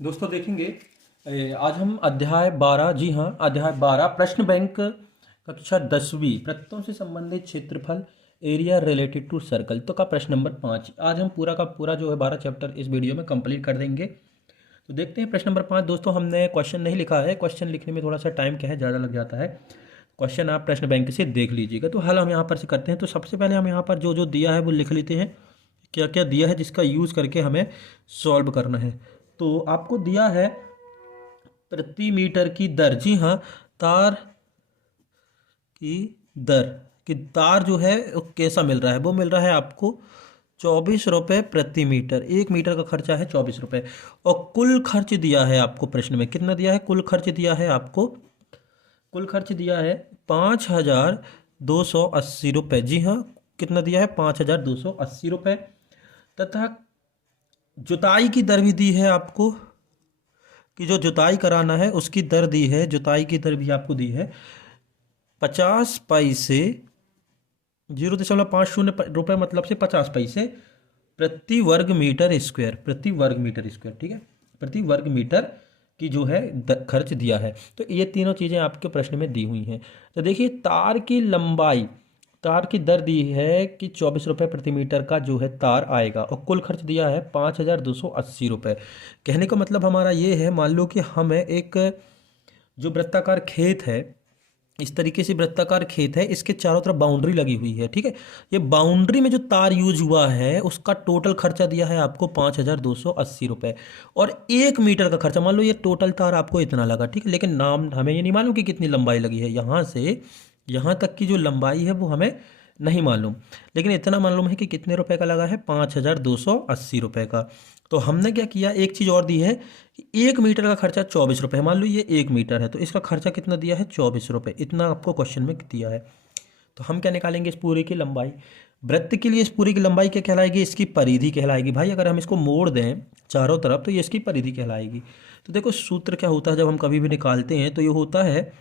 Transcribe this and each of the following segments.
दोस्तों देखेंगे आज हम अध्याय 12 जी हाँ अध्याय 12 प्रश्न बैंक कक्षा 10वीं वृत्तों से संबंधित क्षेत्रफल एरिया रिलेटेड टू सर्कल तो का प्रश्न नंबर 5 आज हम पूरा का पूरा जो है 12 चैप्टर इस वीडियो में कंप्लीट कर देंगे। तो देखते हैं प्रश्न नंबर 5। दोस्तों हमने क्वेश्चन नहीं लिखा है, क्वेश्चन लिखने में थोड़ा सा टाइम क्या है ज़्यादा लग जाता है। क्वेश्चन आप प्रश्न बैंक से देख लीजिएगा। तो हल हम यहाँ पर से करते हैं। तो सबसे पहले हम यहाँ पर जो जो दिया है वो लिख लेते हैं, क्या क्या दिया है जिसका यूज़ करके हमें सॉल्व करना है। तो आपको दिया है प्रति मीटर की दर, जी हाँ, तार की दर कि तार जो है वो कैसा मिल रहा है, वो मिल रहा है आपको 24 रुपये प्रति मीटर। 1 मीटर का खर्चा है 24 रुपये। और कुल खर्च दिया है आपको प्रश्न में, कितना दिया है, कुल खर्च दिया है आपको, कुल खर्च दिया है 5,280 रुपये। जी हाँ, कितना दिया है, 5,280 रुपये। तथा जुताई की दर भी दी है आपको कि जो जुताई कराना है उसकी दर दी है, जुताई की दर भी आपको दी है 50 पैसे, 0.50 रुपये मतलब से 50 पैसे प्रति वर्ग मीटर स्क्वायर, प्रति वर्ग मीटर स्क्वायर। ठीक है, प्रति वर्ग मीटर की जो है खर्च दिया है। तो ये तीनों चीज़ें आपके प्रश्न में दी हुई हैं। तो देखिए तार की लंबाई, तार की दर दी है कि 24 रुपये प्रति मीटर का जो है तार आएगा और कुल खर्च दिया है 5,280 रुपये। कहने का मतलब हमारा ये है, मान लो कि हमें एक जो वृत्ताकार खेत है, इस तरीके से वृत्ताकार खेत है, इसके चारों तरफ बाउंड्री लगी हुई है। ठीक है, ये बाउंड्री में जो तार यूज हुआ है उसका टोटल खर्चा दिया है आपको 5,280 रुपये। और 1 मीटर का खर्चा, मान लो ये टोटल तार आपको इतना लगा, ठीक है, लेकिन नाम हमें ये नहीं मालूम कि कितनी लंबाई लगी है, यहाँ से यहाँ तक की जो लंबाई है वो हमें नहीं मालूम, लेकिन इतना मालूम है कि कितने रुपए का लगा है, 5,280 रुपये का। तो हमने क्या किया, एक चीज़ और दी है कि 1 मीटर का खर्चा 24 रुपये। मान लो ये 1 मीटर है तो इसका खर्चा कितना दिया है, 24 रुपये। इतना आपको क्वेश्चन में दिया है। तो हम क्या निकालेंगे, इस पूरे की लंबाई। वृत्त के लिए इस पूरी की लंबाई क्या कहलाएगी, इसकी परिधि कहलाएगी। भाई अगर हम इसको मोड़ दें चारों तरफ तो ये इसकी परिधि कहलाएगी। तो देखो सूत्र क्या होता है जब हम कभी भी निकालते हैं, तो ये होता है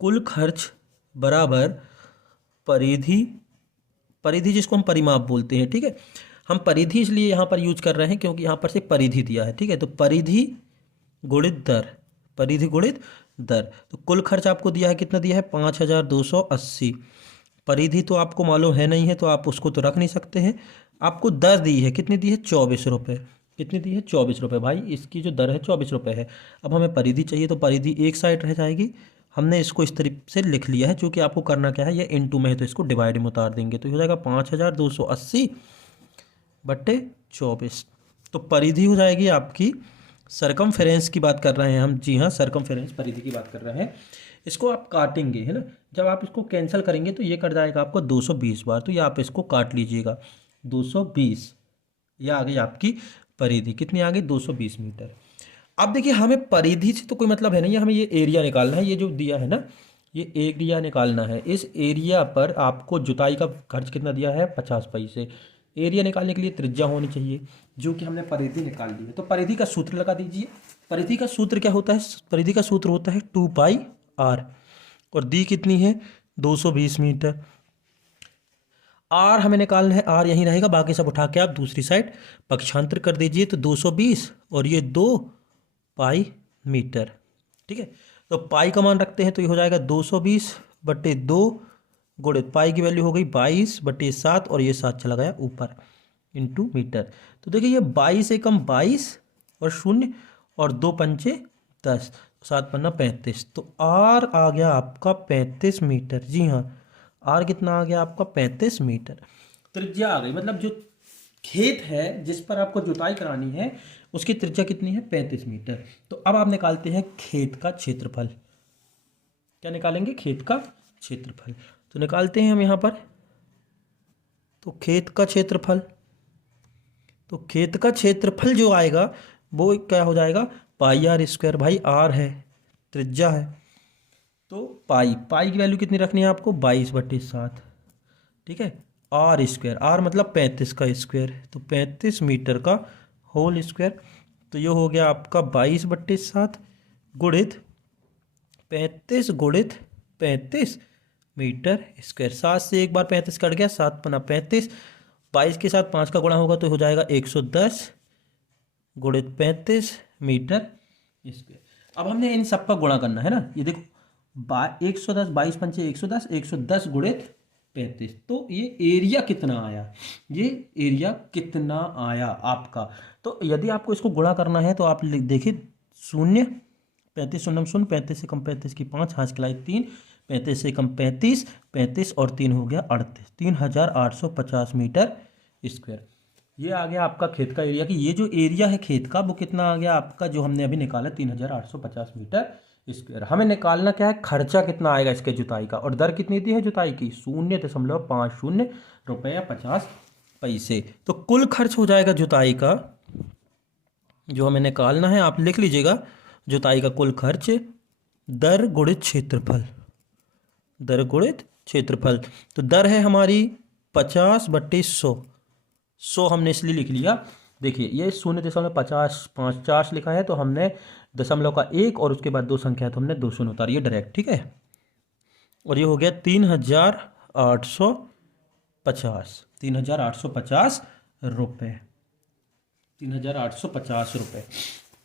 कुल खर्च बराबर परिधि, परिधि जिसको हम परिमाप बोलते हैं। ठीक है, हम परिधि इसलिए यहाँ पर यूज कर रहे हैं क्योंकि यहाँ पर से परिधि दिया है। ठीक है, तो परिधि गुणित दर, परिधि गुणित दर। तो कुल खर्च आपको दिया है, कितना दिया है, 5,280। परिधि तो आपको मालूम है नहीं है तो आप उसको तो रख नहीं सकते हैं। आपको दर दी है, कितनी दी है, 24 रुपये। कितनी दी है, 24 रुपये। भाई इसकी जो दर है 24 रुपये है। अब हमें परिधि चाहिए तो परिधि एक साइड रह जाएगी। हमने इसको इस तरीके से लिख लिया है, क्योंकि आपको करना क्या है, ये इनटू में है तो इसको डिवाइड में उतार देंगे तो हो जाएगा 5,280 बट्टे 24। तो परिधि हो जाएगी आपकी, सरकमफेरेंस की बात कर रहे हैं हम, जी हाँ, सरकमफेरेंस परिधि की बात कर रहे हैं। इसको आप काटेंगे, है ना, जब आप इसको कैंसिल करेंगे तो ये कट जाएगा आपको 220 बार। तो ये आप इसको काट लीजिएगा, 220। ये आ गई आपकी परिधि, कितनी आ गई, 220 मीटर। अब देखिए हमें परिधि से तो कोई मतलब है नहीं, हमें ये एरिया निकालना है। ये जो दिया है ना, ये एरिया निकालना है। इस एरिया पर आपको जुताई का खर्च कितना दिया है, 50 पैसे। एरिया निकालने के लिए त्रिज्या होनी चाहिए, जो कि हमने परिधि निकाल ली है। तो परिधि का सूत्र लगा दीजिए। परिधि का सूत्र क्या होता है, परिधि का सूत्र होता है 2πr। और दी कितनी है, 220 मीटर। आर हमें निकालना है, आर यहीं रहेगा, बाकी सब उठा के आप दूसरी साइड पक्षांतर कर दीजिए। तो 220 और ये 2π मीटर। ठीक है, तो पाई का मान रखते हैं तो ये हो जाएगा 220 बट्टे 2 गुणित पाई की वैल्यू हो गई 22/7 और ये 7 चला गया ऊपर इंटू मीटर। तो देखिए ये 22 एकम 22 और शून्य और 2 पंचे 10, 7 पन्ना 35। तो आर आ गया आपका 35 मीटर। जी हाँ, आर कितना आ गया आपका, 35 मीटर। त्रिज्या आ गई, मतलब जो खेत है जिस पर आपको जुताई करानी है उसकी त्रिज्या कितनी है, 35 मीटर। तो अब आप निकालते हैं खेत का क्षेत्रफल। क्या निकालेंगे, खेत का क्षेत्रफल। तो निकालते हैं हम यहाँ पर, तो खेत का क्षेत्रफल, तो खेत का क्षेत्रफल जो आएगा वो क्या हो जाएगा, πr²। भाई आर है, त्रिज्या है, तो पाई, पाई की वैल्यू कितनी रखनी है आपको, 22/7। ठीक है, r², आर मतलब 35 का स्क्वायर, तो 35 मीटर का होल स्क्वायर। तो ये हो गया आपका 22/7 गुणित 35 गुणित 35 मीटर स्क्वायर। 7 से एक बार 35 कट गया, 7 पना 35। 22 के साथ 5 का गुणा होगा तो हो जाएगा 110 गुणित 35 मीटर स्क्वायर। अब हमने इन सब का गुणा करना है ना, ये देखो 110, 22×5 110, 110 गुणित 35। तो ये एरिया कितना आया, ये एरिया कितना आया आपका। तो यदि आपको इसको गुणा करना है तो आप देखिए 0, 35 शून्य शून्य, 35 से कम 35 की 5, हाथ खिलाई 3, 35 से कम 35, 35 और 3 हो गया 38, 3850 मीटर स्क्वायर। ये आ गया आपका खेत का एरिया। कि ये जो एरिया है खेत का वो कितना आ गया आपका, जो हमने अभी निकाला 3850 मीटर स्क्वायर। हमें निकालना क्या है, खर्चा कितना आएगा इसके जुताई का, और दर कितनी दी है जुताई की, 0.50 रुपया 50 पैसे। तो कुल खर्च हो जाएगा जुताई का, जो हमें निकालना है आप लिख लीजिएगा, जुताई का कुल खर्च दर गुणित क्षेत्रफल, दर गुणित क्षेत्रफल। तो दर है हमारी 50/100, 100 हमने इसलिए लिख लिया, देखिए ये 0.50 लिखा है तो हमने दशमलव का 1 और उसके बाद 2 संख्या है तो हमने 2 शून्य उतारी है डायरेक्ट, ठीक है। और ये हो गया 3850 रुपये, 3850 रुपये।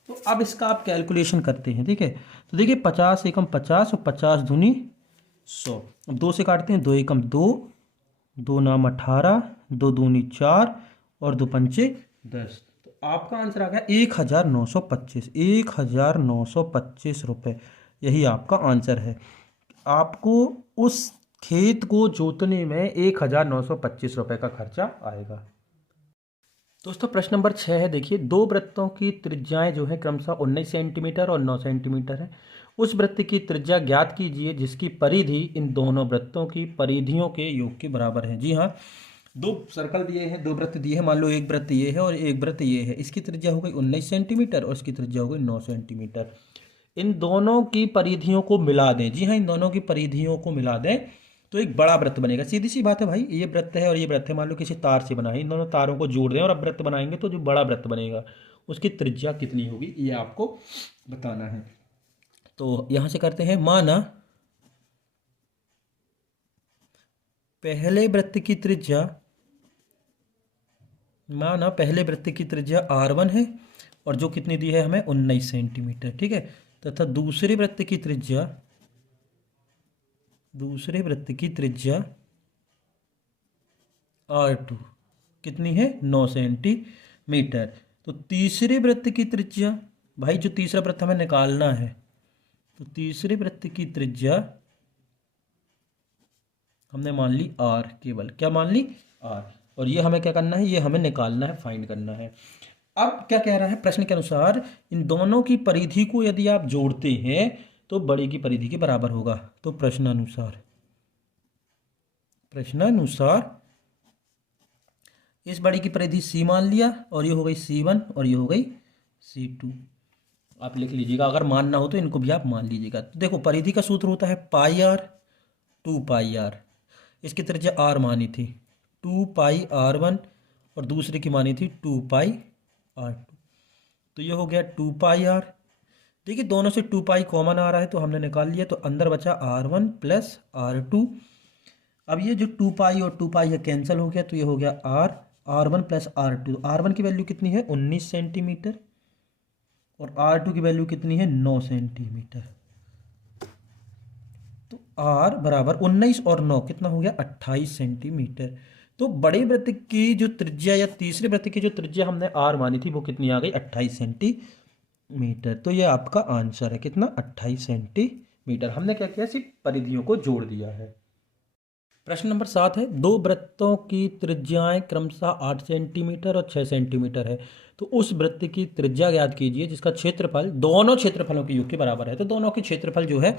तो अब इसका आप कैलकुलेशन करते हैं, ठीक है। तो देखिए 50 एकम 50 और 50 दूनी 100। अब 2 से काटते हैं, 2 एकम 2, 2 नाम 18, 2 दूनी 4 और 2 पंचे 10। तो आपका आंसर आ गया 1925, 1925 रुपये। यही आपका आंसर है। आपको उस खेत को जोतने में 1925 रुपये का खर्चा आएगा। दोस्तों प्रश्न नंबर 6 है, देखिए दो वृत्तों की त्रिज्याएं जो है क्रमशः 19 सेंटीमीटर और 9 सेंटीमीटर है। उस वृत्त की त्रिज्या ज्ञात कीजिए जिसकी परिधि इन दोनों वृत्तों की परिधियों के योग के बराबर है। जी हाँ, दो सर्कल दिए हैं, दो वृत्त दिए हैं, मान लो एक वृत्त ये है और एक वृत्त ये है। इसकी त्रिज्या हो गई 19 सेंटीमीटर और इसकी त्रिज्या हो गई 9 सेंटीमीटर। इन दोनों की परिधियों को मिला दें। जी हाँ, इन दोनों की परिधियों को मिला दें तो एक बड़ा वृत्त बनेगा। सीधी सी बात है भाई, ये वृत्त है और ये वृत्त है, मान लो किसी तार से बना है, इन दोनों तारों को जोड़ दें और अब वृत्त बनाएंगे तो जो बड़ा वृत्त बनेगा उसकी त्रिज्या कितनी होगी ये आपको बताना है। तो यहां से करते हैं, माना पहले वृत्त की त्रिज्या, माना पहले वृत्त की त्रिज्या r1 है और जो कितनी दी है हमें 19 सेंटीमीटर, ठीक है। तथा दूसरे वृत्त की त्रिज्या, दूसरे वृत्त की त्रिज्या r2 कितनी है 9 सेंटीमीटर। तो तीसरे वृत्त की त्रिज्या, भाई जो तीसरा वृत्त हमें निकालना है, तो तीसरे वृत्त की त्रिज्या हमने मान ली r, केवल क्या मान ली r, और ये हमें क्या करना है, ये हमें निकालना है, फाइंड करना है। अब क्या कह रहा है प्रश्न के अनुसार, इन दोनों की परिधि को यदि आप जोड़ते हैं तो बड़े की परिधि के बराबर होगा। तो प्रश्नानुसार, प्रश्नानुसार इस बड़ी की परिधि c मान लिया और ये हो गई c1 और ये हो गई c2। आप लिख लीजिएगा, अगर मानना हो तो इनको भी आप मान लीजिएगा। तो देखो परिधि का सूत्र होता है पाई r 2 पाई r, इसकी त्रिज्या r मानी थी 2 पाई r1 और दूसरे की मानी थी 2 पाई r2। तो ये हो गया 2 पाई r। देखिए दोनों से 2 पाई कॉमन आ रहा है तो हमने निकाल लिया, तो अंदर बचा r1 प्लस r2। अब ये जो 2 पाई और 2 पाई है कैंसिल हो गया, तो ये हो गया r1 प्लस r2। r1 की वैल्यू कितनी है 19 सेंटीमीटर और r2 की वैल्यू कितनी है 9 सेंटीमीटर। तो r बराबर 19 और 9 कितना हो गया 28 सेंटीमीटर। तो बड़े वृत्त की जो त्रिज्या या तीसरे वृत्त की जो त्रिज्या हमने r मानी थी वो कितनी आ गई 28 सेंटीमीटर। तो ये आपका आंसर है, कितना 28 सेंटीमीटर। हमने क्या किया, सिर्फ परिधियों को जोड़ दिया है। प्रश्न नंबर 7 है, दो वृत्तों की त्रिज्याएं क्रमशः 8 सेंटीमीटर और 6 सेंटीमीटर है। तो उस वृत्त की त्रिज्या ज्ञात कीजिए जिसका क्षेत्रफल दोनों क्षेत्रफलों के योग के बराबर है। तो दोनों के क्षेत्रफल जो है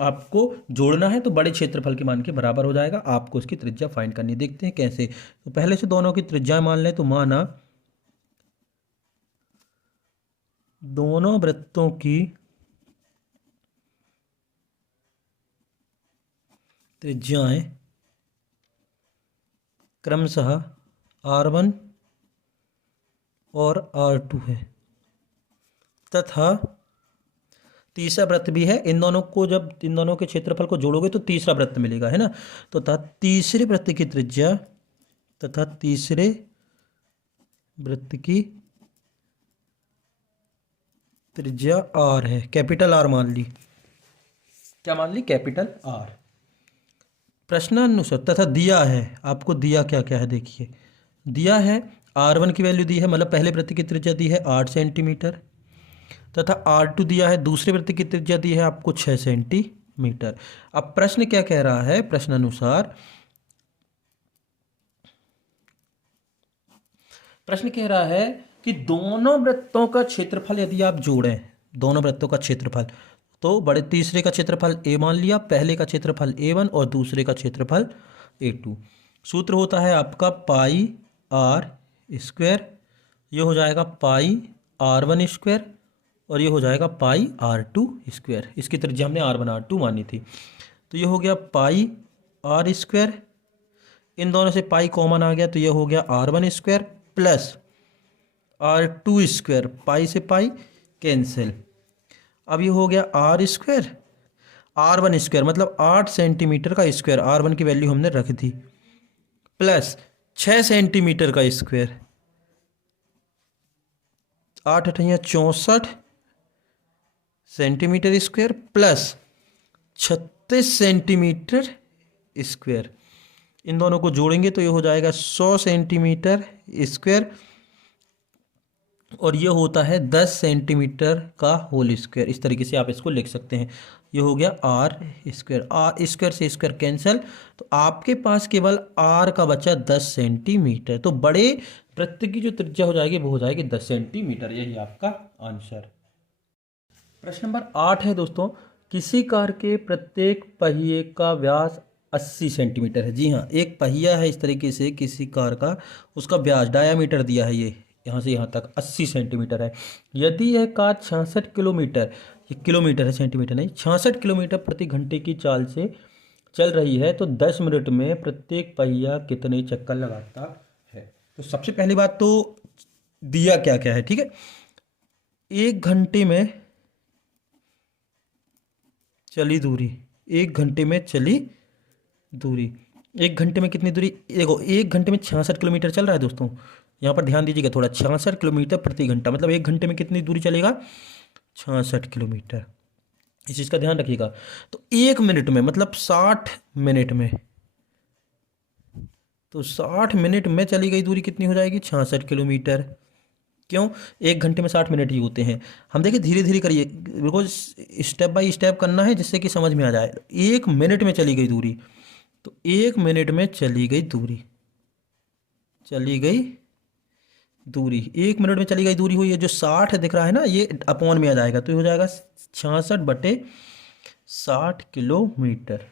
आपको जोड़ना है तो बड़े क्षेत्रफल के मान के बराबर हो जाएगा। आपको उसकी त्रिज्या फाइंड करनी, देखते हैं कैसे। तो पहले से दोनों की त्रिज्या मान लें, तो माना दोनों वृत्तों की त्रिज्याएं क्रमशः r1 और r2 है तथा तीसरा वृत्त भी है। इन दोनों को जब इन दोनों के क्षेत्रफल को जोड़ोगे तो तीसरा वृत्त मिलेगा, है ना। तो तथा तीसरे वृत्त की त्रिज्या, तथा तीसरे वृत्त की त्रिज्या आर है, कैपिटल आर मान ली, क्या मान ली, कैपिटल आर। प्रश्नानुसार तथा दिया है, आपको दिया क्या क्या है देखिए, दिया है R1 की वैल्यू दी है, मतलब पहले वृत्त की त्रिज्या दी है 8 सेंटीमीटर, तथा R2 दिया है, दूसरे वृत्त की त्रिज्या दी है आपको 6 सेंटीमीटर। अब प्रश्न क्या कह रहा है, प्रश्नानुसार प्रश्न कह रहा है कि दोनों वृत्तों का क्षेत्रफल यदि आप जोड़ें, दोनों वृत्तों का क्षेत्रफल, तो बड़े तीसरे का क्षेत्रफल ए मान लिया, पहले का क्षेत्रफल A1 और दूसरे का क्षेत्रफल A2। सूत्र होता है आपका पाई आर स्क्वायर, ये हो जाएगा पाई R1 स्क्वायर, और ये हो जाएगा पाई R2 स्क्वायर। इसकी त्रिज्या हमने R1 R2 मानी थी, तो ये हो गया पाई आर स्क्वायर, इन दोनों से पाई कॉमन आ गया तो ये हो गया R1 square plus R2 square, पाई से पाई कैंसिल। अब ये हो गया आर स्क्वायर, R1 स्क्वायर मतलब 8 सेंटीमीटर का स्क्वायर, R1 की वैल्यू हमने रख दी, प्लस 6 सेंटीमीटर का स्क्वायर, 8 अठैया 64 centimetre square plus 36 centimetre square. इन दोनों को जोड़ेंगे तो ये हो जाएगा 100 सेंटीमीटर स्क्वायर, और ये होता है 10 सेंटीमीटर का होल स्क्वायर। इस तरीके से आप इसको लिख सकते हैं। ये हो गया आर स्क्वायर, आर स्क्वायर से स्क्वायर कैंसिल, तो आपके पास केवल आर का बचा 10 सेंटीमीटर। तो बड़े वृत्त की जो त्रिज्या हो जाएगी वो हो जाएगी 10 सेंटीमीटर। यही आपका आंसर। प्रश्न नंबर 8 है दोस्तों, किसी कार के प्रत्येक पहिए का व्यास 80 सेंटीमीटर है। जी हाँ, एक पहिया है इस तरीके से किसी कार का, उसका व्यास डायामीटर दिया है ये यहाँ से यहाँ तक 80 सेंटीमीटर है। यदि यह कार 66 किलोमीटर, ये किलोमीटर है सेंटीमीटर नहीं, 66 किलोमीटर प्रति घंटे की चाल से चल रही है तो 10 मिनट में प्रत्येक पहिया कितने चक्कर लगाता है। तो सबसे पहली बात तो दिया क्या क्या है, ठीक है। एक घंटे में चली दूरी, एक घंटे में चली दूरी, एक घंटे में कितनी दूरी, देखो एक घंटे में 66 किलोमीटर चल रहा है दोस्तों, यहाँ पर ध्यान दीजिएगा थोड़ा, 66 किलोमीटर प्रति घंटा मतलब एक घंटे में कितनी दूरी चलेगा, 66 किलोमीटर। इस चीज़ का ध्यान रखिएगा। तो एक मिनट में मतलब 60 मिनट में, तो 60 मिनट में चली गई दूरी कितनी हो जाएगी, 66 किलोमीटर। क्यों, एक घंटे में 60 मिनट ही होते हैं। हम देखिए धीरे धीरे करिए, बिल्कुल स्टेप बाय स्टेप करना है जिससे कि समझ में आ जाए। एक मिनट में चली गई दूरी, तो एक मिनट में चली गई दूरी, चली गई दूरी, एक मिनट में चली गई दूरी हुई है। जो 60 दिख रहा है ना, ये अपॉन में आ जाएगा तो ये हो जाएगा 66/60 किलोमीटर,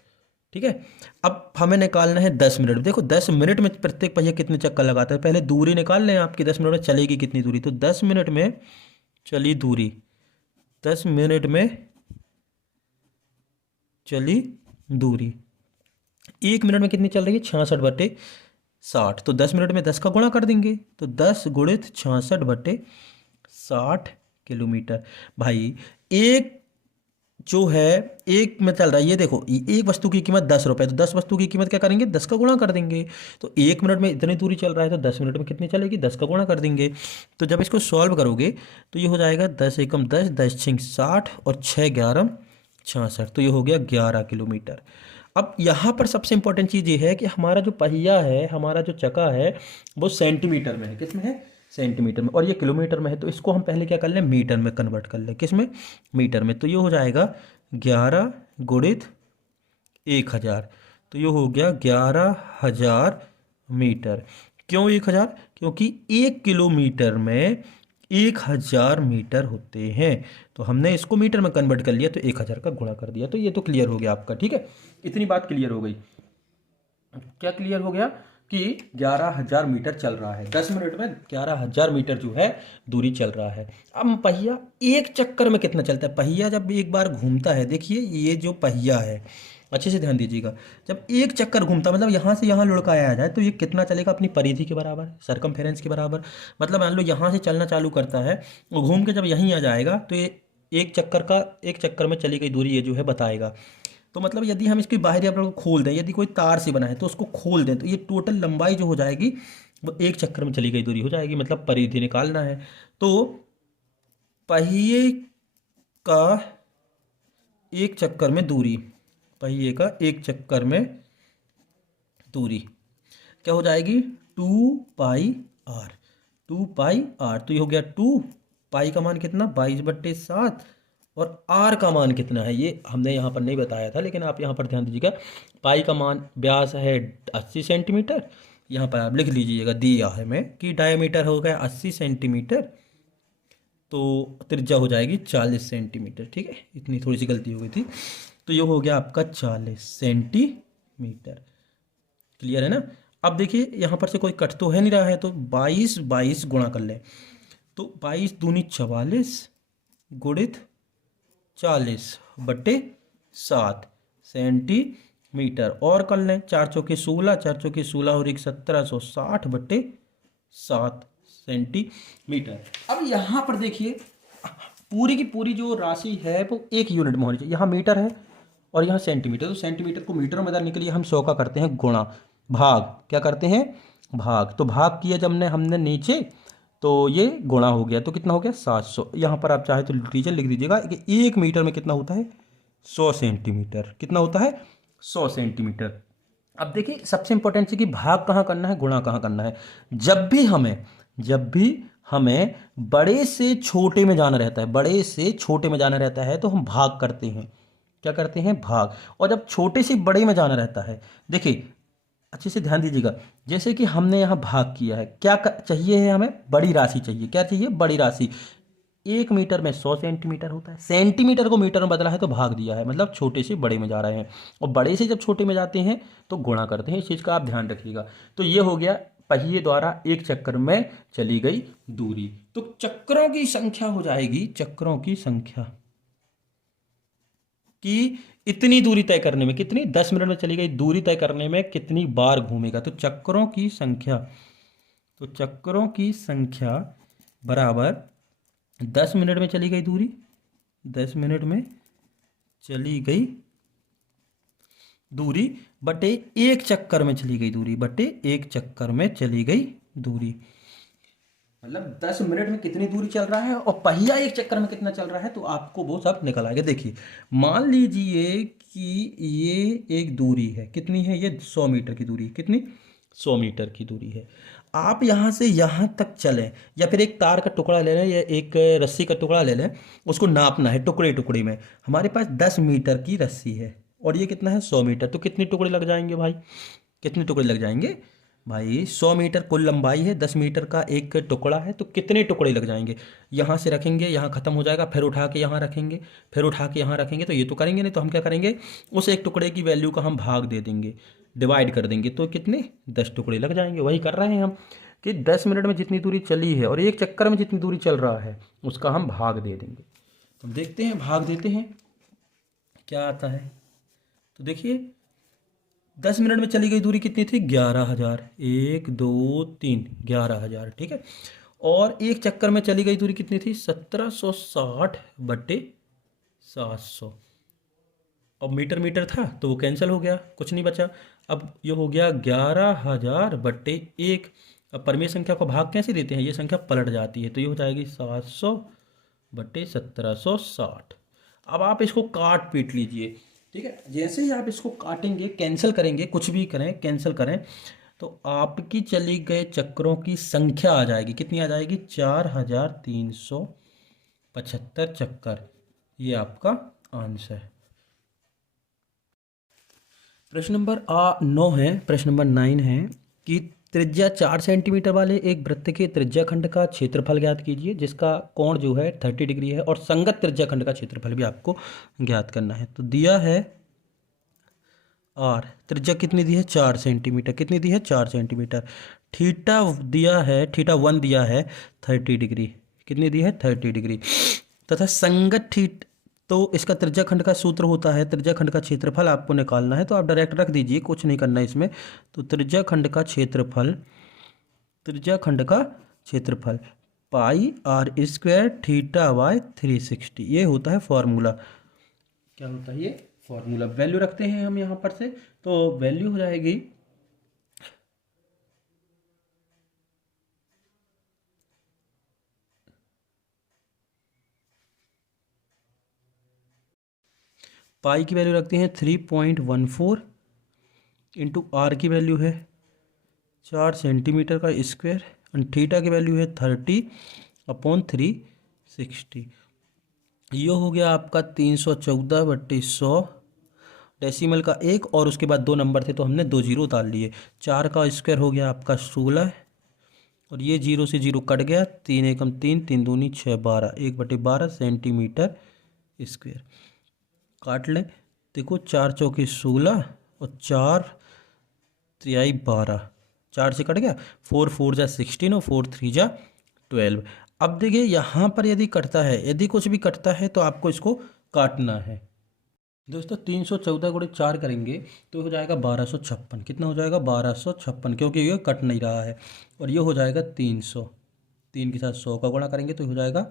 ठीक है। अब हमें निकालना है 10 मिनट। देखो 10 मिनट में प्रत्येक पहिया कितने चक्कर लगाता है, पहले दूरी निकाल लें आपकी, 10 मिनट में चलेगी कितनी दूरी। तो 10 मिनट में चली दूरी, 10 मिनट में चली दूरी, एक मिनट में कितनी चल रही है, 66/60। तो 10 मिनट में 10 का गुणा कर देंगे तो 10 गुणित 66/60 किलोमीटर। भाई एक जो है एक में चल रहा है, ये देखो एक वस्तु की कीमत 10 रुपये, तो 10 वस्तु की कीमत क्या करेंगे, 10 का गुणा कर देंगे। तो एक मिनट में इतनी दूरी चल रहा है तो 10 मिनट में कितनी चलेगी, 10 का गुणा कर देंगे। तो जब इसको सॉल्व करोगे तो ये हो जाएगा 10 एकम 10, 10 छिंग 60 और 6 11 66, तो ये हो गया 11 किलोमीटर। अब यहाँ पर सबसे इंपॉर्टेंट चीज़ ये है कि हमारा जो पहिया है, हमारा जो चक्का है वो सेंटीमीटर में है। किस में है, सेंटीमीटर में, और ये किलोमीटर में है। तो इसको हम पहले क्या कर लें, मीटर में कन्वर्ट कर लें। किस में, मीटर में। तो ये हो जाएगा 11 गुणित 1000, तो ये हो गया 11,000 मीटर। क्यों 1000, क्योंकि 1 किलोमीटर में 1000 मीटर होते हैं। तो हमने इसको मीटर में कन्वर्ट कर लिया तो 1000 का गुणा कर दिया। तो ये तो क्लियर हो गया आपका, ठीक है। इतनी बात क्लियर हो गई। क्या क्लियर हो गया कि 11,000 मीटर चल रहा है, 10 मिनट में 11,000 मीटर जो है दूरी चल रहा है। अब पहिया एक चक्कर में कितना चलता है, पहिया जब एक बार घूमता है, देखिए ये जो पहिया है, अच्छे से ध्यान दीजिएगा, जब एक चक्कर घूमता मतलब यहाँ से यहाँ लुढ़काया जाए तो ये कितना चलेगा, अपनी परिधि के बराबर, सरकमफेरेंस के बराबर। मतलब मान लो यहाँ से चलना चालू करता है, वो घूम के जब यहीं आ जाएगा तो ये एक चक्कर में चली गई दूरी ये जो है बताएगा। तो मतलब यदि हम इसकी बाहरी आवरण को खोल दें, यदि कोई तार से बना है तो उसको खोल दें, तो ये टोटल लंबाई जो हो जाएगी वो एक चक्कर में चली गई दूरी हो जाएगी। मतलब परिधि निकालना है तो पहिए का एक चक्कर में दूरी, पहिए का एक चक्कर में दूरी क्या हो जाएगी, 2 पाई आर। 2 पाई आर, तो ये हो गया 2 पाई का मान कितना, 22/7, और आर का मान कितना है ये हमने यहाँ पर नहीं बताया था, लेकिन आप यहाँ पर ध्यान दीजिएगा। पाई का मान, व्यास है 80 सेंटीमीटर, यहाँ पर आप लिख लीजिएगा दिया है मैं कि डायमीटर हो गया 80 सेंटीमीटर, तो त्रिज्या हो जाएगी 40 सेंटीमीटर। ठीक है, इतनी थोड़ी सी गलती हो गई थी, तो ये हो गया आपका 40 सेंटीमीटर। क्लियर है ना। अब देखिए यहाँ पर से कोई कट तो है नहीं रहा है, तो 22 गुणा कर लें, तो 22 दूनी 44 गुणित 40/7 सेंटीमीटर, और कर लें 4 चौके 16, 4 चौके 16 और 1760/7 सेंटीमीटर। अब यहाँ पर देखिए पूरी की पूरी जो राशि है वो एक यूनिट में होनी चाहिए। यहाँ मीटर है और यहाँ सेंटीमीटर, तो सेंटीमीटर को मीटरों में बदलने के लिए हम 100 का करते हैं गुणा, भाग क्या करते हैं, भाग। तो भाग किया जब हमने नीचे, तो ये गुणा हो गया, तो कितना हो गया 700। यहाँ पर आप चाहे तो टीचर लिख दीजिएगा कि 1 मीटर में कितना होता है, 100 सेंटीमीटर। कितना होता है, 100 सेंटीमीटर। अब देखिए सबसे इंपॉर्टेंट चीज कि भाग कहाँ करना है, गुणा कहाँ करना है। जब भी हमें बड़े से छोटे में जाना रहता है, बड़े से छोटे में जाना रहता है, तो हम भाग करते हैं। क्या करते हैं, भाग। और जब छोटे से बड़े में जाना रहता है, देखिए अच्छे से ध्यान दीजिएगा, जैसे कि हमने यहाँ भाग किया है, चाहिए है हमें, बड़ी राशि चाहिए। क्या चाहिए, बड़ी राशि। 1 मीटर में 100 सेंटीमीटर होता है, सेंटीमीटर को मीटर में बदला है तो भाग दिया है, मतलब छोटे से बड़े में जा रहे हैं। और बड़े से जब छोटे में जाते हैं तो गुणा करते हैं, इस चीज़ का आप ध्यान रखिएगा। तो ये हो गया पहिए द्वारा एक चक्कर में चली गई दूरी। तो चक्रों की संख्या हो जाएगी, चक्रों की संख्या कि इतनी दूरी तय करने में कितनी, 10 मिनट में चली गई दूरी तय करने में कितनी बार घूमेगा। तो चक्रों की संख्या, तो चक्रों की संख्या बराबर 10 मिनट में चली गई दूरी, 10 मिनट में चली गई दूरी बटे एक चक्कर में चली गई दूरी, बटे एक चक्कर में चली गई दूरी। मतलब 10 मिनट में कितनी दूरी चल रहा है और पहिया एक चक्कर में कितना चल रहा है, तो आपको वो सब निकल आएगा। देखिए मान लीजिए कि ये एक दूरी है, कितनी है ये, 100 मीटर की दूरी। कितनी, 100 मीटर की दूरी है। आप यहाँ से यहाँ तक चलें, या फिर एक तार का टुकड़ा ले लें या एक रस्सी का टुकड़ा ले लें, उसको नापना है टुकड़े टुकड़े में। हमारे पास 10 मीटर की रस्सी है और ये कितना है, 100 मीटर, तो कितने टुकड़े लग जाएंगे भाई, कितने टुकड़े लग जाएंगे भाई। 100 मीटर कुल लंबाई है, 10 मीटर का एक टुकड़ा है, तो कितने टुकड़े लग जाएंगे। यहाँ से रखेंगे, यहाँ खत्म हो जाएगा, फिर उठा के यहाँ रखेंगे, फिर उठा के यहाँ रखेंगे, तो ये तो करेंगे नहीं, तो हम क्या करेंगे, उस एक टुकड़े की वैल्यू का हम भाग दे देंगे, डिवाइड कर देंगे, तो कितने 10 टुकड़े लग जाएंगे। वही कर रहे हैं हम कि 10 मिनट में जितनी दूरी चली है और एक चक्कर में जितनी दूरी चल रहा है उसका हम भाग दे देंगे। तो देखते हैं, भाग देते हैं क्या आता है। तो देखिए 10 मिनट में चली गई दूरी कितनी थी, 11,000, 1 2 3, 11,000। ठीक है, और एक चक्कर में चली गई दूरी कितनी थी, 1760/700। अब मीटर मीटर था तो वो कैंसिल हो गया, कुछ नहीं बचा। अब ये हो गया 11,000/1। अब परमेय संख्या को भाग कैसे देते हैं, ये संख्या पलट जाती है, तो ये हो जाएगी 700/1760। अब आप इसको काट पीट लीजिए। ठीक है, जैसे ही आप इसको काटेंगे, कैंसिल करेंगे, कुछ भी करें कैंसिल करें, तो आपकी चली गए चक्रों की संख्या आ जाएगी, कितनी आ जाएगी, 4,375 चक्कर। ये आपका आंसर है। प्रश्न नंबर 9 है, प्रश्न नंबर 9 है कि त्रिज्या 4 सेंटीमीटर वाले एक वृत्त के त्रिज्याखंड का क्षेत्रफल ज्ञात कीजिए जिसका कोण जो है 30 डिग्री है, और संगत त्रिज्याखंड का क्षेत्रफल भी आपको ज्ञात करना है। तो दिया है आर, त्रिज्या कितनी दी है, 4 सेंटीमीटर, कितनी दी है, 4 सेंटीमीटर। थीटा दिया है, θ1 दिया है 30 डिग्री, कितनी दी है, 30 डिग्री, तथा संगत थीट, तो इसका त्रिज्याखंड का सूत्र होता है, त्रिज्याखंड का क्षेत्रफल आपको निकालना है, तो आप डायरेक्ट रख दीजिए, कुछ नहीं करना है इसमें। तो त्रिज्याखंड का क्षेत्रफल, त्रिज्याखंड का क्षेत्रफल πr² θ/360, ये होता है फॉर्मूला। क्या होता है ये फॉर्मूला, वैल्यू रखते हैं हम यहाँ पर से, तो वैल्यू हो जाएगी पाई की वैल्यू रखते हैं 3.14 इंटू आर की वैल्यू है 4 सेंटीमीटर का स्क्वायर और थीटा की वैल्यू है 30/360। ये हो गया आपका 314/100 डेसिमल का एक, और उसके बाद 2 नंबर थे तो हमने 2 जीरो उतार लिए। 4 का स्क्वायर हो गया आपका 16, और ये 0 से 0 कट गया, 3 एकम 3, 3 दूनी 6, 12, 1/12 सेंटीमीटर स्क्वायर। काट लें, देखो 4 चौके 16 और 4 तिहाई 12, 4 से कट गया, 4 4 जा 16 और 4 3 जा 12। अब देखिए यहाँ पर यदि कटता है, यदि कुछ भी कटता है तो आपको इसको काटना है। दोस्तों 314 गुणे 4 करेंगे तो हो जाएगा 1256। कितना हो जाएगा? 1256, क्योंकि ये कट नहीं रहा है। और ये हो जाएगा 300, 3 के साथ 100 का गुणा करेंगे तो हो जाएगा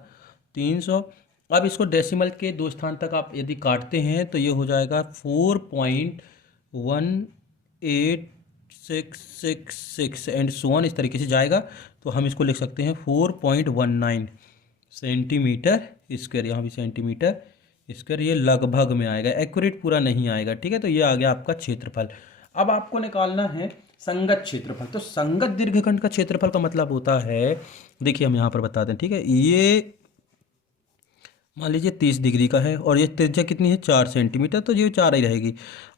300। अब इसको डेसिमल के 2 स्थान तक आप यदि काटते हैं तो ये हो जाएगा 4.18666 एंड सो ऑन, इस तरीके से जाएगा। तो हम इसको लिख सकते हैं 4.19 सेंटीमीटर स्क्वायर। यहाँ भी सेंटीमीटर स्क्वायर, ये लगभग में आएगा, एक्यूरेट पूरा नहीं आएगा। ठीक है, तो ये आ गया आपका क्षेत्रफल। अब आपको निकालना है संगत क्षेत्रफल। तो संगत दीर्घखंड का क्षेत्रफल का मतलब होता है, देखिए हम यहाँ पर बता दें। ठीक है, ये मान लीजिए 30 डिग्री का है और ये त्रिज्या कितनी है? 4 सेंटीमीटर, तो ये 4 ही रहेगी।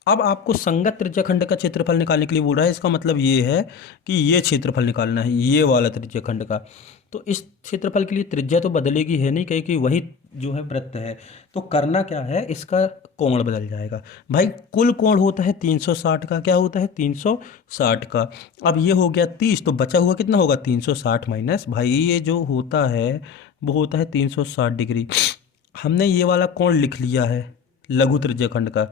अब आपको संगत त्रिज्याखंड का क्षेत्रफल निकालने के लिए बोल रहा है। इसका मतलब ये है कि ये क्षेत्रफल निकालना है, ये वाला त्रिज्याखंड का। तो इस क्षेत्रफल के लिए त्रिज्या तो बदलेगी है नहीं, क्योंकि वही जो है वृत्त है। तो करना क्या है, इसका कोण बदल जाएगा। भाई कुल कोण होता है 360 का, क्या होता है? 360 का। अब ये हो गया 30, तो बचा हुआ कितना होगा? 360 माइनस, भाई ये जो होता है वो होता है 360 डिग्री। हमने ये वाला कोण लिख लिया है लघु त्रिज्याखंड का,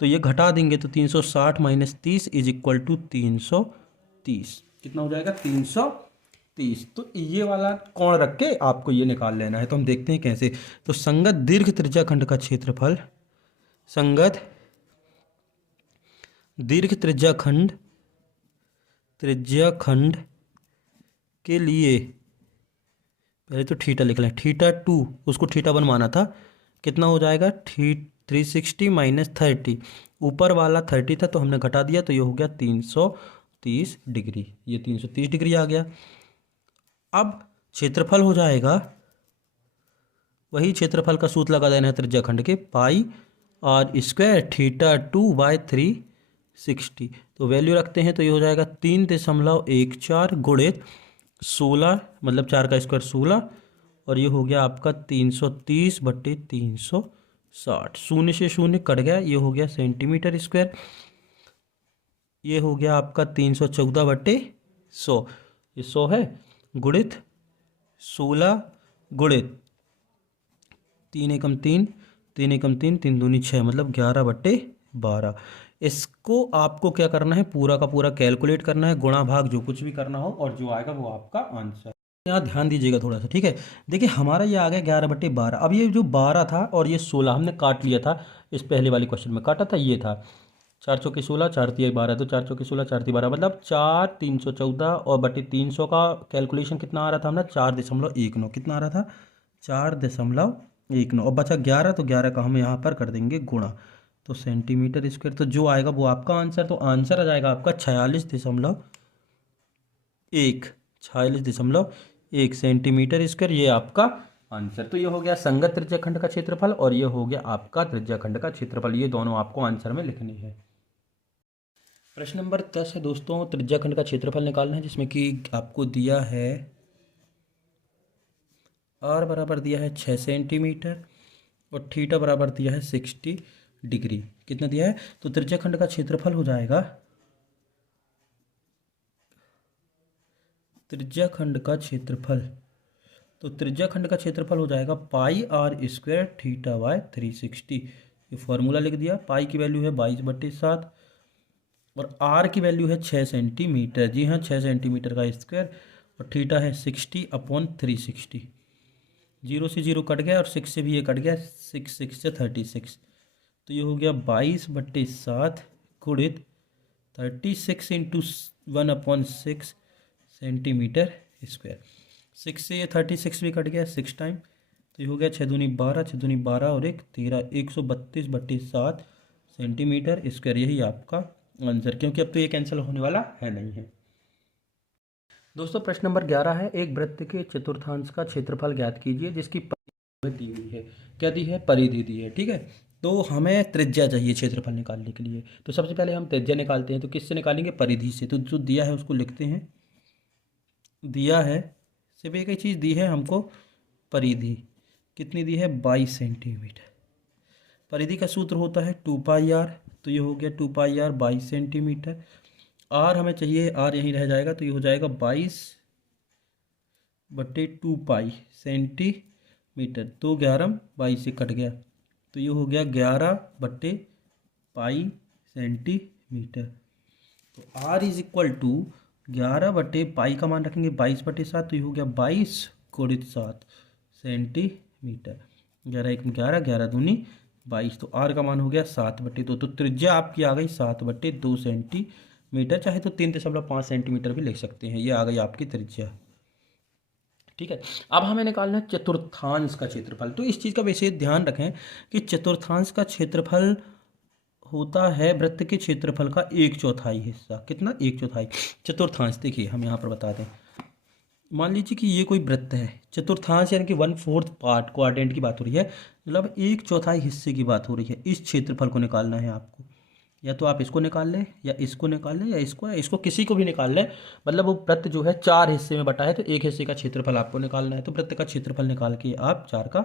तो ये घटा देंगे तो 360 माइनस 30 इज इक्वल टू 330। कितना हो जाएगा? 330। तो ये वाला कोण रख के आपको ये निकाल लेना है। तो हम देखते हैं कैसे। तो संगत दीर्घ त्रिज्याखंड का क्षेत्रफल, संगत दीर्घ त्रिज्याखंड के लिए पहले तो थीटा लिख लें। थीटा 2, उसको थीटा 1 माना था। कितना हो जाएगा? 360 माइनस 30, ऊपर वाला 30 था तो हमने घटा दिया, तो ये हो गया 330 डिग्री। ये 330 डिग्री आ गया। अब क्षेत्रफल हो जाएगा, वही क्षेत्रफल का सूत्र लगा देना है त्रिज्याखंड के, पाई आर स्क्वायर θ2/360। तो वैल्यू रखते हैं तो ये हो जाएगा 3.14 गुणित 16, मतलब 4 का स्क्वायर 16, और ये हो गया आपका 330/360। शून्य से शून्य कट गया, ये हो गया सेंटीमीटर स्क्वायर। ये हो गया आपका 314/100, ये 100 है, गुणित 16 गुणित 3 एकम 3, 3 एकम 3, 3 दूनी 6, मतलब 11/12। इसको आपको क्या करना है? पूरा का पूरा कैलकुलेट करना है, गुणा भाग जो कुछ भी करना हो, और जो आएगा वो आपका आंसर। यहाँ ध्यान दीजिएगा थोड़ा सा। ठीक है, देखिए हमारा ये आ गया 11/12। अब ये जो 12 था और ये 16 हमने काट लिया था, इस पहले वाले क्वेश्चन में काटा था, ये था 4 चौके 16, 4 तिहाई 12, तो 4 चौके 16, 4 तिहाई 12, मतलब 4 314 और बटे 300 का कैलकुलेशन कितना आ रहा था हमारा? 4.19। कितना आ रहा था? 4.19। और बचा 11, तो 11 का हम यहाँ पर कर देंगे गुणा, तो सेंटीमीटर स्क्वायर, तो जो आएगा वो आपका आंसर। तो आंसर आ जाएगा आपका 46.1 सेंटीमीटर स्क्वायर, ये आपका आंसर। तो ये हो गया संगत त्रिज्याखंड का क्षेत्रफल, और ये हो गया आपका त्रिज्याखंड का क्षेत्रफल। ये दोनों आपको आंसर में लिखनी है। प्रश्न नंबर 10 है दोस्तों, त्रिज्याखंड का क्षेत्रफल निकालना है, जिसमें कि आपको दिया है आर बराबर दिया है 6 सेंटीमीटर और थीटा बराबर दिया है 60 डिग्री। कितना दिया है? तो त्रिज्याखंड का क्षेत्रफल हो जाएगा, त्रिज्याखंड का क्षेत्रफल, तो त्रिज्याखंड का क्षेत्रफल हो जाएगा पाई आर स्क्वायर θ/360। ये फॉर्मूला लिख दिया। पाई की वैल्यू है 22/7 और आर की वैल्यू है 6 सेंटीमीटर। जी हाँ, 6 सेंटीमीटर का स्क्वायर, और थीटा है 60/360। 0 से 0 कट गया और 6 से भी ये कट गया, 6 6 से 36, तो ये हो गया 22/7 गुणित 36 इंटू 1/6 सेंटीमीटर स्क्वायर। 6 से ये 36 भी कट गया, 6 टाइम तो ये हो गया 6×2 = 12, 6×2 = 12 और 1 13, 132/7 सेंटीमीटर स्क्वायर। यही आपका आंसर, क्योंकि अब तो ये कैंसिल होने वाला है नहीं है। दोस्तों प्रश्न नंबर 11 है, एक वृत्त के चतुर्थांश का क्षेत्रफल ज्ञात कीजिए जिसकी परिधि दी हुई है। क्या दी है? परिधि दी है। ठीक है, तो हमें त्रिज्या चाहिए क्षेत्रफल निकालने के लिए। तो सबसे पहले हम त्रिज्या निकालते हैं। तो किससे निकालेंगे? परिधि से। तो जो दिया है उसको लिखते हैं। दिया है, सिर्फ एक ही चीज़ दी है हमको, परिधि। कितनी दी है? 22 सेंटीमीटर। परिधि का सूत्र होता है 2πr। तो ये हो गया 2πr 22 सेंटीमीटर। आर हमें चाहिए, आर यहीं रह जाएगा, तो ये हो जाएगा 22/2 सेंटीमीटर। 2 11 22 से कट गया, तो ये हो गया 11/पाई सेंटीमीटर। तो आर इज इक्वल टू 11/पाई का मान रखेंगे 22/7, तो ये हो गया 22 × 7 सेंटीमीटर। 11 × 1 = 11, 11×2 = 22। तो आर का मान हो गया 7/2। तो त्रिज्या आपकी आ गई 7/2 सेंटीमीटर। चाहे तो 3.5 सेंटीमीटर भी लिख सकते हैं। ये आ गई आपकी त्रिज्या। ठीक है, अब हमें निकालना है चतुर्थांश का क्षेत्रफल। तो इस चीज़ का विशेष ध्यान रखें कि चतुर्थांश का क्षेत्रफल होता है वृत्त के क्षेत्रफल का 1/4 हिस्सा। कितना? 1/4। चतुर्थांश देखिए हम यहाँ पर बता दें, मान लीजिए कि ये कोई वृत्त है, चतुर्थांश यानी कि 1/4 पार्ट, क्वाड्रेंट की बात हो रही है, मतलब 1/4 हिस्से की बात हो रही है। इस क्षेत्रफल को निकालना है आपको। या तो आप इसको निकाल लें, या इसको निकाल लें, या इसको किसी को भी निकाल लें। मतलब वो वृत्त जो है 4 हिस्से में बटा है, तो एक हिस्से का क्षेत्रफल आपको निकालना है। तो वृत्त का क्षेत्रफल निकाल के आप 4 का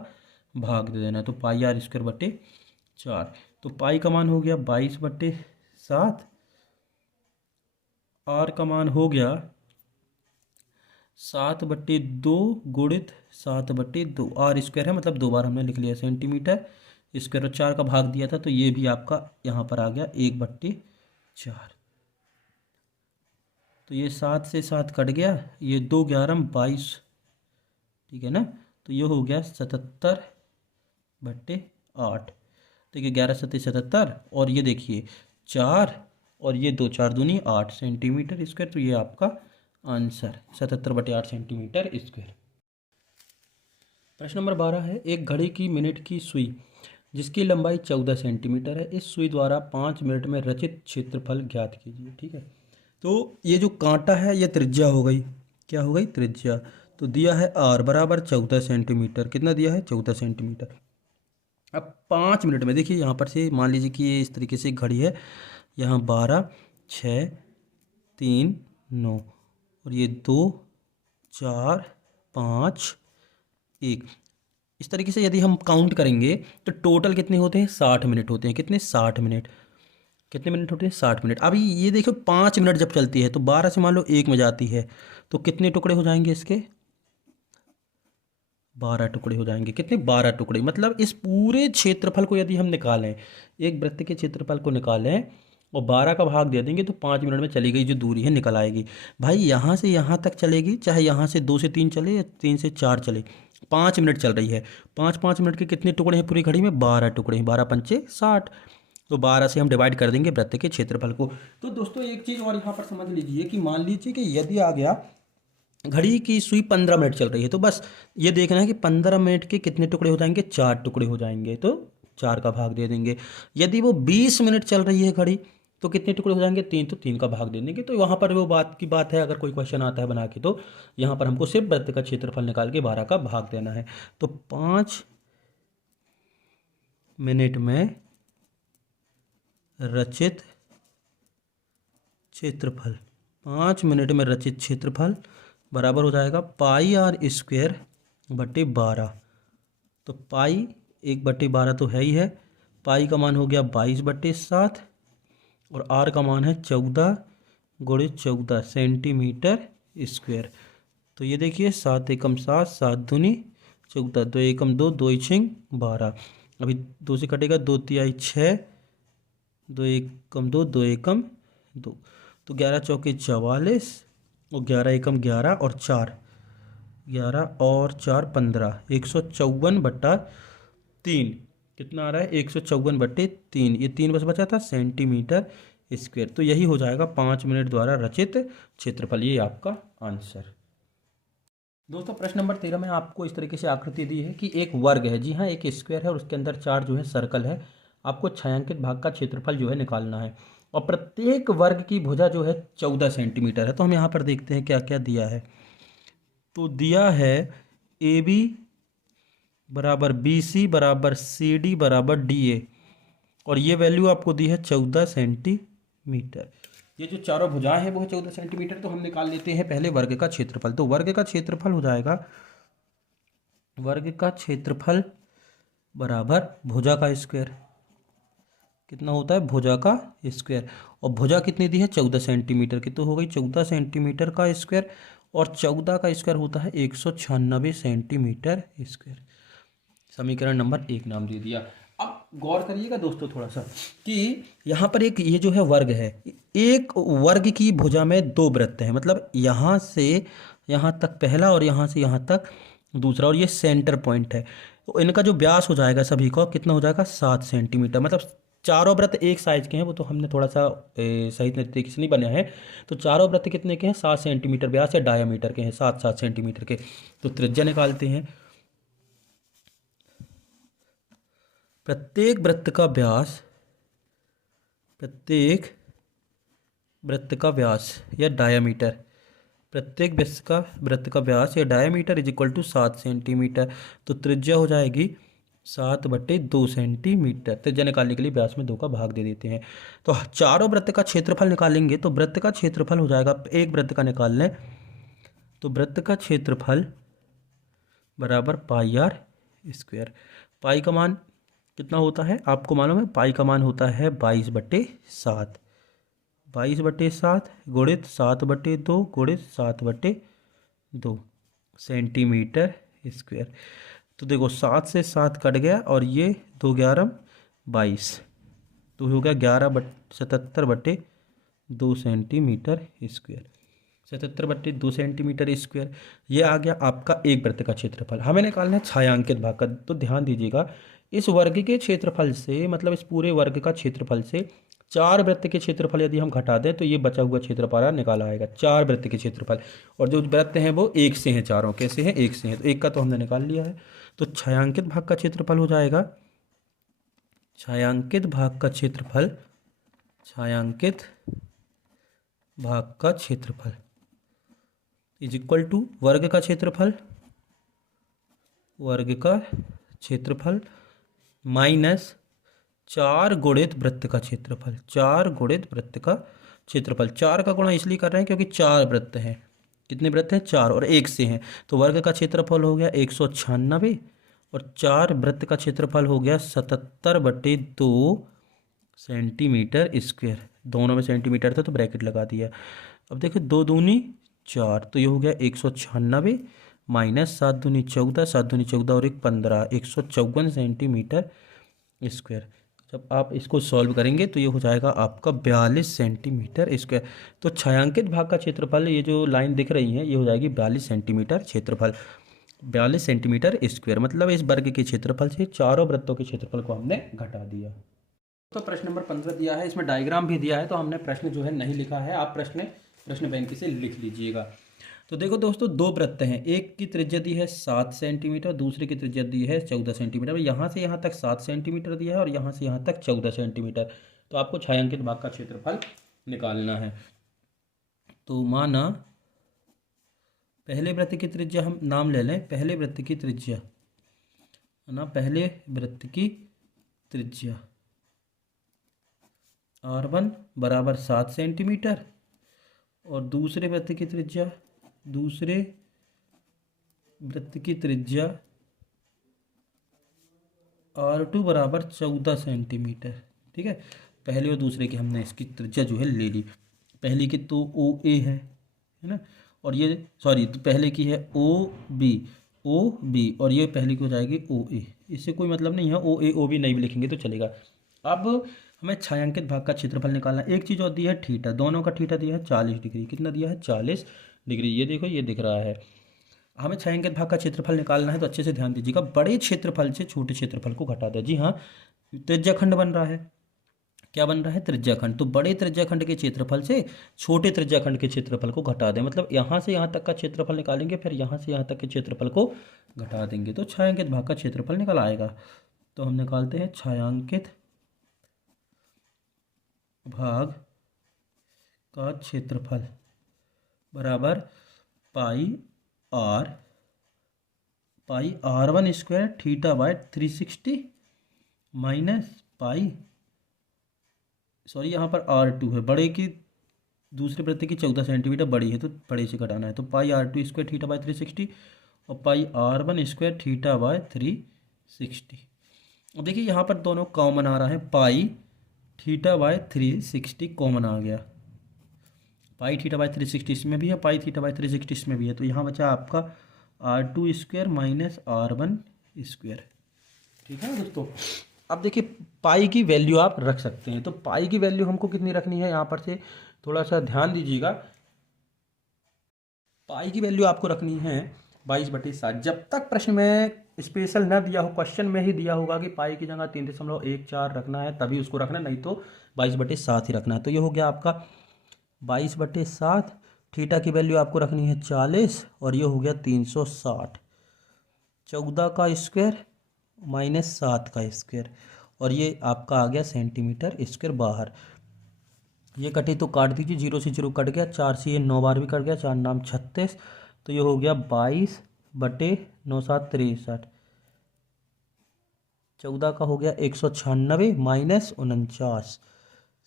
भाग दे देना है। तो πr²/4। तो पाई का मान हो गया 22/7, आर का मान हो गया 7/2 × 7/2। r² है, मतलब 2 बार हमने लिख लिया सेंटीमीटर स्क्वायर, और 4 का भाग दिया था, तो ये भी आपका यहाँ पर आ गया 1/4। तो ये 7 से 7 कट गया, ये 2 11 22, ठीक है ना। तो ये हो गया 77/8। देखिए 11 7 77, और ये देखिए 4, और ये 2 4×2 = 8 सेंटीमीटर स्क्वायर। तो ये आपका आंसर 77/8 सेंटीमीटर स्क्वायर। प्रश्न नंबर 12 है, एक घड़ी की मिनट की सुई जिसकी लंबाई 14 सेंटीमीटर है, इस सुई द्वारा 5 मिनट में रचित क्षेत्रफल ज्ञात कीजिए। ठीक है, तो ये जो कांटा है ये त्रिज्या हो गई। क्या हो गई? त्रिज्या। तो दिया है r बराबर 14 सेंटीमीटर। कितना दिया है? 14 सेंटीमीटर। अब 5 मिनट में, देखिए यहाँ पर से मान लीजिए कि ये इस तरीके से घड़ी है, यहाँ 12 6 3 9, और ये 2 4 5 1। इस तरीके से यदि हम काउंट करेंगे तो टोटल कितने होते हैं? 60 मिनट होते हैं। कितने? 60 मिनट। कितने मिनट होते हैं? 60 मिनट। अभी ये देखो 5 मिनट जब चलती है तो 12 से मान लो 1 में जाती है, तो कितने टुकड़े हो जाएंगे इसके? 12 टुकड़े हो जाएंगे। कितने? 12 टुकड़े। मतलब इस पूरे क्षेत्रफल को यदि हम निकालें, एक वृत्त के क्षेत्रफल को निकालें और 12 का भाग दे देंगे, तो 5 मिनट में चली गई जो दूरी है निकल आएगी। भाई यहाँ से यहाँ तक चलेगी, चाहे यहाँ से 2 से 3 चले या 3 से 4 चले, 5 मिनट चल रही है। 5 मिनट के कितने टुकड़े हैं पूरी घड़ी में? 12 टुकड़े हैं। 12 पंचे 60। तो 12 से हम डिवाइड कर देंगे वृत्त के क्षेत्रफल को। तो दोस्तों एक चीज़ और यहाँ पर समझ लीजिए कि मान लीजिए कि यदि आ गया घड़ी की सुई 15 मिनट चल रही है, तो बस ये देखना है कि 15 मिनट के कितने टुकड़े हो जाएंगे? 4 टुकड़े हो जाएंगे, तो 4 का भाग दे देंगे। यदि वो 20 मिनट चल रही है घड़ी, तो कितने टुकड़े हो जाएंगे? 3, तो 3 का भाग दे देंगे। तो वहाँ पर वो बात की बात है, अगर कोई क्वेश्चन आता है बना के, तो यहाँ पर हमको सिर्फ वृत्त का क्षेत्रफल निकाल के 12 का भाग देना है। तो 5 मिनट में रचित क्षेत्रफल, 5 मिनट में रचित क्षेत्रफल बराबर हो जाएगा πr²/12। तो पाई 1/12 तो है ही है। पाई का मान हो गया 22/7, और आर का मान है 14 × 14 सेंटीमीटर स्क्वायर। तो ये देखिए 7 एकम 7, 7×2 = 14, 2 एकम 2, 2 × 12। अभी 2 से कटेगा, 2 तिहाई 6, 2 एकम 2, 2 एकम 2, तो 11 चौके 44, और 11 एकम 11, और 4 11 और 4 15, 154/3। कितना आ रहा है? 154/3। ये 3 बस बचा था, सेंटीमीटर स्क्वायर। तो यही हो जाएगा 5 मिनट द्वारा रचित क्षेत्रफल। ये आपका आंसर। दोस्तों प्रश्न नंबर 13 में आपको इस तरीके से आकृति दी है कि एक वर्ग है, जी हाँ एक स्क्वायर है और उसके अंदर 4 जो है सर्कल है। आपको छायांकित भाग का क्षेत्रफल जो है निकालना है और प्रत्येक वर्ग की भुजा जो है 14 सेंटीमीटर है। तो हम यहाँ पर देखते हैं क्या क्या दिया है। तो दिया है ए बी बराबर बी सी बराबर सी डी बराबर डी ए और ये वैल्यू आपको दी है 14 सेंटीमीटर। ये जो चारों भुजाएं हैं वो है 14 सेंटीमीटर। तो हम निकाल लेते हैं पहले वर्ग का क्षेत्रफल। तो वर्ग का क्षेत्रफल हो जाएगा, वर्ग का क्षेत्रफल बराबर भुजा का स्क्वायर। कितना होता है? भुजा का स्क्वायर। और भुजा कितनी दी है? 14 सेंटीमीटर की। तो हो गई 14 सेंटीमीटर का स्क्वायर और 14 का स्क्वायर होता है 196 सेंटीमीटर स्क्वायर। समीकरण नंबर 1 नाम दे दिया। अब गौर करिएगा दोस्तों थोड़ा सा कि यहाँ पर एक ये जो है वर्ग है, एक वर्ग की भुजा में 2 वृत्त हैं, मतलब यहाँ से यहाँ तक पहला और यहाँ से यहाँ तक दूसरा, और ये सेंटर पॉइंट है। तो इनका जो व्यास हो जाएगा सभी का कितना हो जाएगा? 7 सेंटीमीटर। मतलब चारों वृत्त एक साइज के हैं, वो तो हमने थोड़ा सा सही तरीके से नहीं बनाया है। तो चारों वृत्त कितने के हैं? 7 सेंटीमीटर व्यास या डायामीटर के हैं, 7 सेंटीमीटर के। तो त्रिज्या निकालते हैं। प्रत्येक वृत्त का व्यास, प्रत्येक वृत्त का व्यास या डायामीटर, प्रत्येक वृत्त का व्यास या diameter is equal to 7 centimetre. तो त्रिज्या हो जाएगी 7/2 सेंटीमीटर। त्रिज्या निकालने के लिए व्यास में 2 का भाग दे देते हैं। तो चारों वृत्त का क्षेत्रफल निकालेंगे तो वृत्त का क्षेत्रफल हो जाएगा, एक वृत्त का निकाल लें तो वृत्त का क्षेत्रफल बराबर पाई आर स्क्वायर। पाई का मान कितना होता है आपको मालूम है? पाई का मान होता है 22/7। 22/7 गुणित 7/2 गुणित 7/2 सेंटीमीटर स्क्वायर। तो देखो 7 से 7 कट गया और ये 2 11 22, तो हो गया 77/2 सेंटीमीटर स्क्वायर। 77/2 centimetre square. ये आ गया आपका एक वृत्त का क्षेत्रफल। हमें निकालना है छायांकित भाग का। तो ध्यान दीजिएगा, इस वर्ग के क्षेत्रफल से, मतलब इस पूरे वर्ग का क्षेत्रफल से 4 वृत्त के क्षेत्रफल यदि हम घटा दें तो ये बचा हुआ क्षेत्रफल निकाला आएगा। 4 वृत्त के क्षेत्रफल, और जो वृत्त हैं वो एक से हैं, चारों कैसे हैं? एक से हैं। तो एक का तो हमने निकाल लिया है। तो छायांकित भाग का क्षेत्रफल हो जाएगा, छायांकित भाग का क्षेत्रफल, छायांकित भाग का क्षेत्रफल इज इक्वल टू वर्ग का क्षेत्रफल, वर्ग का क्षेत्रफल माइनस 4 गुणित वृत्त का क्षेत्रफल, 4 गुणित वृत्त का क्षेत्रफल। 4 का गुणा इसलिए कर रहे हैं क्योंकि 4 वृत्त हैं। कितने वृत्त हैं? 4, और एक से हैं। तो वर्ग का क्षेत्रफल हो गया 196 और 4 वृत्त का क्षेत्रफल हो गया 77/2 सेंटीमीटर स्क्वायर। दोनों में सेंटीमीटर था तो ब्रैकेट लगा दिया। अब देखो 2 दूनी 4, तो ये हो गया 196 माइनस 7 दूनी 14, 7 दूनी 14 और 1 15, 154 सेंटीमीटर स्क्वायर। जब आप इसको सॉल्व करेंगे तो ये हो जाएगा आपका 42 सेंटीमीटर स्क्वायर। तो छायांकित भाग का क्षेत्रफल, ये जो लाइन दिख रही है, ये हो जाएगी 42 सेंटीमीटर क्षेत्रफल, 42 सेंटीमीटर स्क्वायर। मतलब इस वर्ग के क्षेत्रफल से चारों वृत्तों के क्षेत्रफल को हमने घटा दिया। तो प्रश्न नंबर 15 दिया है, इसमें डायग्राम भी दिया है, तो हमने प्रश्न जो है नहीं लिखा है, आप प्रश्न बैंक से लिख लीजिएगा। तो देखो दोस्तों, 2 वृत्त हैं, एक की त्रिज्या दी है 7 सेंटीमीटर, दूसरे की त्रिज्या दी है 14 सेंटीमीटर। यहाँ से यहाँ तक 7 सेंटीमीटर दिया है और यहाँ से यहाँ तक 14 सेंटीमीटर। तो आपको छायांकित भाग का क्षेत्रफल निकालना है। तो माना पहले वृत्त की त्रिज्या हम नाम ले लें, पहले वृत्त की त्रिज्या ना, पहले वृत्त की त्रिज्या R1 बराबर 7 सेंटीमीटर और दूसरे वृत्त की त्रिज्या, दूसरे वृत्त की त्रिज्या R2 बराबर 14 सेंटीमीटर। ठीक है, पहले और दूसरे की हमने इसकी त्रिज्या जो है ले ली। पहली की तो OA है ना, और ये सॉरी, तो पहले की है OB और ये पहली की हो जाएगी OA। इससे कोई मतलब नहीं है, OA OB नहीं भी लिखेंगे तो चलेगा। अब हमें छायांकित भाग का क्षेत्रफल निकालना। एक चीज़ और दी है थीटा, दोनों का थीटा दिया है 40 डिग्री। कितना दिया है? 40 डिग्री। ये देखो, ये दिख रहा है। हमें छायांकित भाग का क्षेत्रफल निकालना है, तो अच्छे से ध्यान दीजिएगा। बड़े क्षेत्रफल से छोटे क्षेत्रफल को घटा दें। जी हाँ, त्रिज्या खंड बन रहा है, क्या बन रहा है, त्रिज्याखंड। तो बड़े त्रिज्याखंड के क्षेत्रफल से छोटे त्रिज्याखंड के क्षेत्रफल को घटा दें, मतलब यहाँ से यहाँ तक का क्षेत्रफल निकालेंगे, फिर यहाँ से यहाँ तक के क्षेत्रफल को घटा देंगे, तो छायांकित भाग का क्षेत्रफल निकल आएगा। तो हम निकालते हैं छायांकित भाग का क्षेत्रफल बराबर पाई R1 square theta by 360 minus यहाँ पर R2 है, बड़े की दूसरे वृत्त की 14 सेंटीमीटर बड़ी है तो बड़े से घटाना है, तो पाई R2 स्क्वायर थीटा बाय 360 और पाई R1 स्क्वायर थीटा बाय 360। अब देखिए यहाँ पर दोनों कॉमन आ रहा है, पाई थीटा बाय 360 कॉमन आ गया, पाई थीटा बाय 360 इसमें भी है, पाई थीटा बाय 360 इसमें भी है, तो यहाँ बचा आपका R2 square minus R1 square. ठीक है दोस्तों, अब देखिए पाई की वैल्यू आप रख सकते हैं, तो पाई की वैल्यू हमको कितनी रखनी है, यहाँ पर से थोड़ा सा ध्यान दीजिएगा। पाई की वैल्यू आपको रखनी है 22/7। जब तक प्रश्न में स्पेशल न दिया हो, क्वेश्चन में ही दिया होगा कि पाई की जगह 3.14 रखना है तभी उसको रखना, नहीं तो 22/7 ही रखना है। तो ये हो गया आपका 22/7। थीटा की वैल्यू आपको रखनी है 40 और ये हो गया 360। 14 का स्क्वायर माइनस 7 का स्क्वायर और ये आपका आ गया सेंटीमीटर स्क्वायर बाहर। ये कटे तो काट दीजिए, 0 से 0 कट गया, 4 से ये 9 बार भी कट गया, 4 नाम 36, तो ये हो गया 22/9 7 63। 14 का हो गया 196 माइनस 49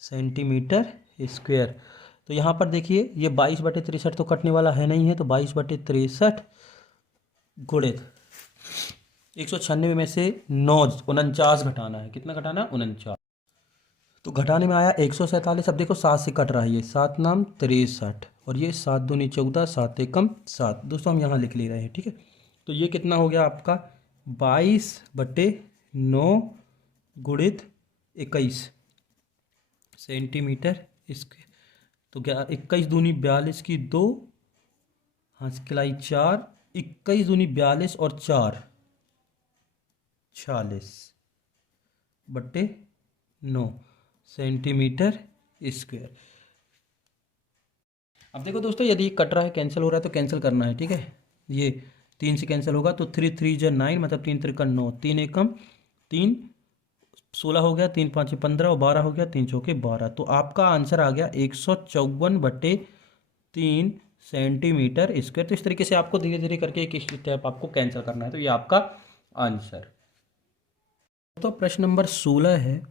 सेंटीमीटर स्क्वायर। तो यहाँ पर देखिए ये 22/63 तो कटने वाला है नहीं है, तो 22/63 गुणित 196 में से 49 घटाना है, कितना घटाना है, 49। तो घटाने में आया 147। अब देखो 7 से कट रहा है, ये 7 नाम 63 और ये 7 दूनी 14, 7 एकम 7। दोस्तों हम यहाँ लिख ले रहे हैं, ठीक है। तो ये कितना हो गया आपका 22/9 गुणित 21 सेंटीमीटर स्क्वायर। तो क्या 21 दूनी 42 की 2, हाँस खिलाई 4, 21 दूनी 42 और 4 46/9 सेंटीमीटर स्क्वायर। अब देखो दोस्तों, यदि कट रहा है, कैंसिल हो रहा है तो कैंसिल करना है, ठीक है। ये 3 से कैंसिल होगा तो 3 3 जा 9, मतलब 3 3 9, 3 एकम 3 16 हो गया, 3 5 15 और 12 हो गया, 3 चौके 12। तो आपका आंसर आ गया 154/3 सेंटीमीटर स्क्वायर। तो इस तरीके से आपको धीरे धीरे करके एक स्टेप आपको कैंसिल करना है, तो ये आपका आंसर। तो प्रश्न नंबर 16 है,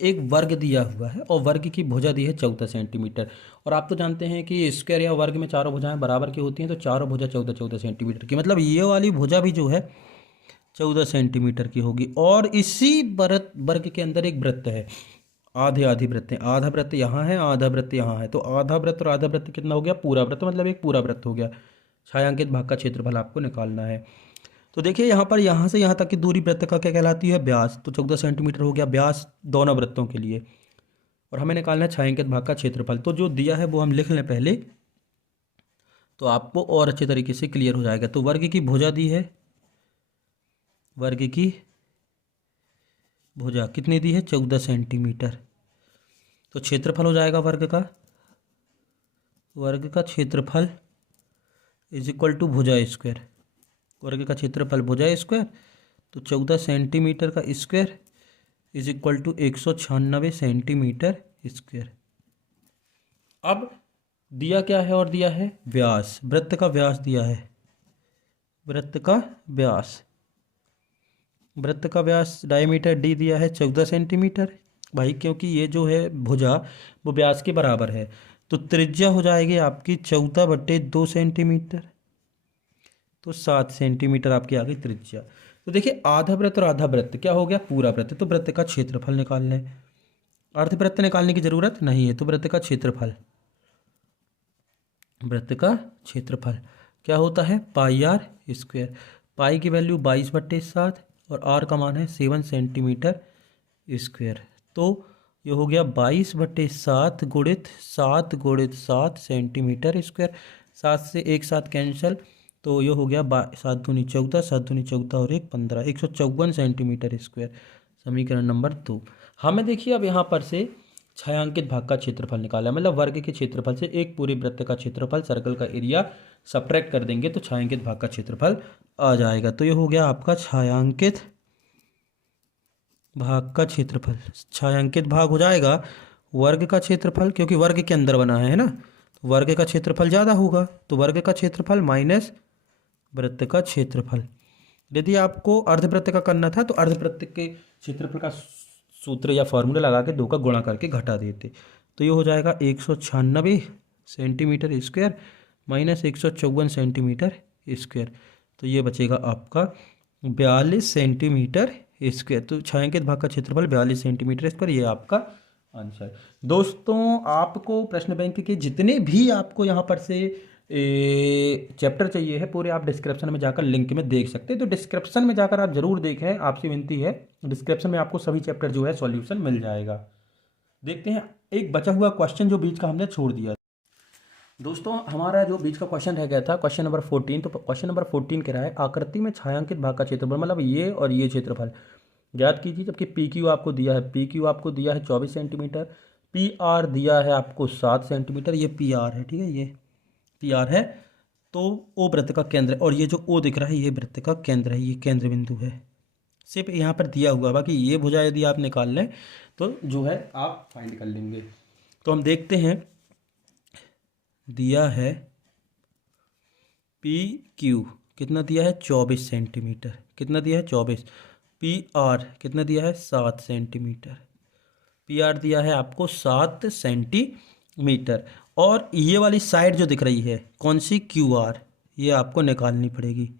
एक वर्ग दिया हुआ है और वर्ग की भुजा दी है 14 सेंटीमीटर, और आप तो जानते हैं कि स्क्वायर या वर्ग में चारों भुजाएं बराबर की होती हैं, तो चारों भुजा 14 सेंटीमीटर की, मतलब ये वाली भुजा भी जो है 14 सेंटीमीटर की होगी। और इसी वर्ग के अंदर एक वृत्त है, आधे आधे वृत्त हैं, आधा वृत्त यहाँ है, आधा वृत्त यहाँ है, तो आधा वृत्त और आधा वृत्त कितना हो गया, पूरा वृत्त, मतलब एक पूरा वृत्त हो गया। छायांकित भाग का क्षेत्रफल आपको निकालना है। तो देखिए यहाँ पर यहाँ से यहाँ तक की दूरी वृत्त का क्या कहलाती है, व्यास। तो 14 सेंटीमीटर हो गया व्यास दोनों वृत्तों के लिए, और हमें निकालना है छायांकित भाग का क्षेत्रफल। तो जो दिया है वो हम लिख लें पहले, तो आपको और अच्छे तरीके से क्लियर हो जाएगा। तो वर्ग की भुजा दी है, वर्ग की भुजा कितनी दी है, 14 सेंटीमीटर। तो क्षेत्रफल हो जाएगा वर्ग का क्षेत्रफल इज इक्वल टू भुजा स्क्वायर। वर्ग का क्षेत्रफल भुजा स्क्वायर, तो 14 सेंटीमीटर का square is equal to 196 centimetre square. अब दिया क्या है, और दिया है व्यास, वृत्त का व्यास दिया है, वृत्त का व्यास डायमीटर डी दिया है 14 सेंटीमीटर भाई, क्योंकि ये जो है भुजा वो व्यास के बराबर है, तो त्रिज्या हो जाएगी आपकी 14/2 सेंटीमीटर, तो 7 सेंटीमीटर आपकी आ गई त्रिज्या। तो देखिए आधा वृत्त और आधा वृत्त क्या हो गया, पूरा वृत्त, तो वृत्त का क्षेत्रफल निकाल लें। अर्धवृत्त निकालने की जरूरत नहीं है, तो वृत्त का क्षेत्रफल क्या होता है, पाई आर स्क्वायर। पाई की वैल्यू 22/7 और आर का मान है 7 सेंटीमीटर स्क्वायर। तो ये हो गया 22/7 गुणित 7 सेंटीमीटर स्क्वायर। 7 से एक साथ कैंसिल, तो ये हो गया 7 दूनी 14, 7 दूनी 14 और 1 15, 154 सेंटीमीटर स्क्वायर। समीकरण नंबर 2। हमें देखिए अब यहाँ पर से छायांकित भाग का क्षेत्रफल निकाला है, मतलब वर्ग के क्षेत्रफल से एक पूरे वृत्त का क्षेत्रफल, सर्कल का एरिया सब्ट्रैक्ट कर देंगे तो छायांकित भाग का क्षेत्रफल आ जाएगा। तो ये हो गया आपका छायांकित भाग का क्षेत्रफल। छायांकित भाग हो जाएगा वर्ग का क्षेत्रफल, क्योंकि वर्ग के अंदर बना है ना, तो वर्ग का क्षेत्रफल ज़्यादा होगा, तो वर्ग का क्षेत्रफल माइनस वृत्त का क्षेत्रफल। यदि आपको अर्धवृत्त का करना था तो अर्धवृत्त के क्षेत्रफल का सूत्र या फॉर्मूला लगा के 2 का गुणा करके घटा देते, तो ये हो जाएगा 196 centimetre square minus 154 centimetre square, तो ये बचेगा आपका 42 सेंटीमीटर स्क्वायर। तो छायांकित भाग का क्षेत्रफल 42 सेंटीमीटर स्क्वायर, ये आपका आंसर। दोस्तों आपको प्रश्न बैंक के जितने भी आपको यहाँ पर से चैप्टर चाहिए है पूरे, आप डिस्क्रिप्शन में जाकर लिंक में देख सकते हैं, तो डिस्क्रिप्शन में जाकर आप जरूर देखें, आपसे विनती है, डिस्क्रिप्शन में आपको सभी चैप्टर जो है सॉल्यूशन मिल जाएगा। देखते हैं एक बचा हुआ क्वेश्चन जो बीच का हमने छोड़ दिया। दोस्तों हमारा जो बीच का क्वेश्चन रह गया था क्वेश्चन नंबर 14, तो क्वेश्चन नंबर 14 कह रहा है आकृति में छायांकित भाग का क्षेत्रफल, मतलब ये और ये क्षेत्रफल ज्ञात कीजिए, जबकि पी क्यू आपको दिया है, पी क्यू आपको दिया है 24 सेंटीमीटर, पी आर दिया है आपको 7 सेंटीमीटर, ये पी आर है, ठीक है, ये पी आर है, तो ओ वृत्त का केंद्र है, और ये जो ओ दिख रहा है ये वृत्त का केंद्र है, ये केंद्र बिंदु है, सिर्फ यहाँ पर दिया हुआ, बाकी ये भुजा यदि आप निकाल लें तो जो है आप फाइंड कर लेंगे। तो हम देखते हैं, दिया है पी क्यू कितना दिया है 24 सेंटीमीटर, कितना दिया है 24, पी आर कितना दिया है 7 सेंटीमीटर, पी आर दिया है आपको 7 सेंटीमीटर, और ये वाली साइड जो दिख रही है कौन सी, क्यू आर, ये आपको निकालनी पड़ेगी,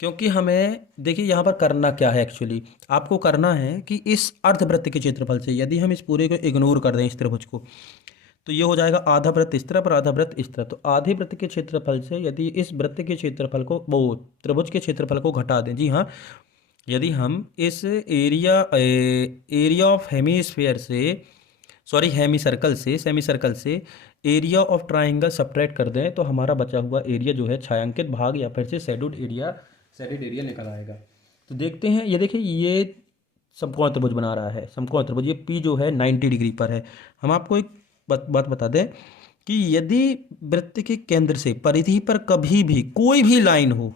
क्योंकि हमें देखिए यहाँ पर करना क्या है, एक्चुअली आपको करना है कि इस अर्धवृत्त के क्षेत्रफल से यदि हम इस पूरे को इग्नोर कर दें इस त्रिभुज को, तो ये हो जाएगा आधा वृत्त इस तरफ और आधा वृत्त इस तरफ, तो आधे वृत्त के क्षेत्रफल से यदि इस वृत्त के क्षेत्रफल को, वो त्रिभुज के क्षेत्रफल को घटा दें, जी हाँ, यदि हम इस एरिया ऑफ हेमीस्फीयर से, सॉरी हेमी सर्कल से, सेमी सर्कल से एरिया ऑफ ट्राइंगल सब्ट्रैक्ट कर दें, तो हमारा बचा हुआ एरिया जो है छायांकित भाग या फिर से शेडोड एरिया निकल आएगा। तो देखते हैं, ये देखिए ये समकोण त्रिभुज बना रहा है, समकोण त्रिभुज, ये पी जो है 90 डिग्री पर है। हम आपको एक बात बता दें कि यदि वृत्त के केंद्र से परिधि पर कभी भी कोई भी लाइन हो,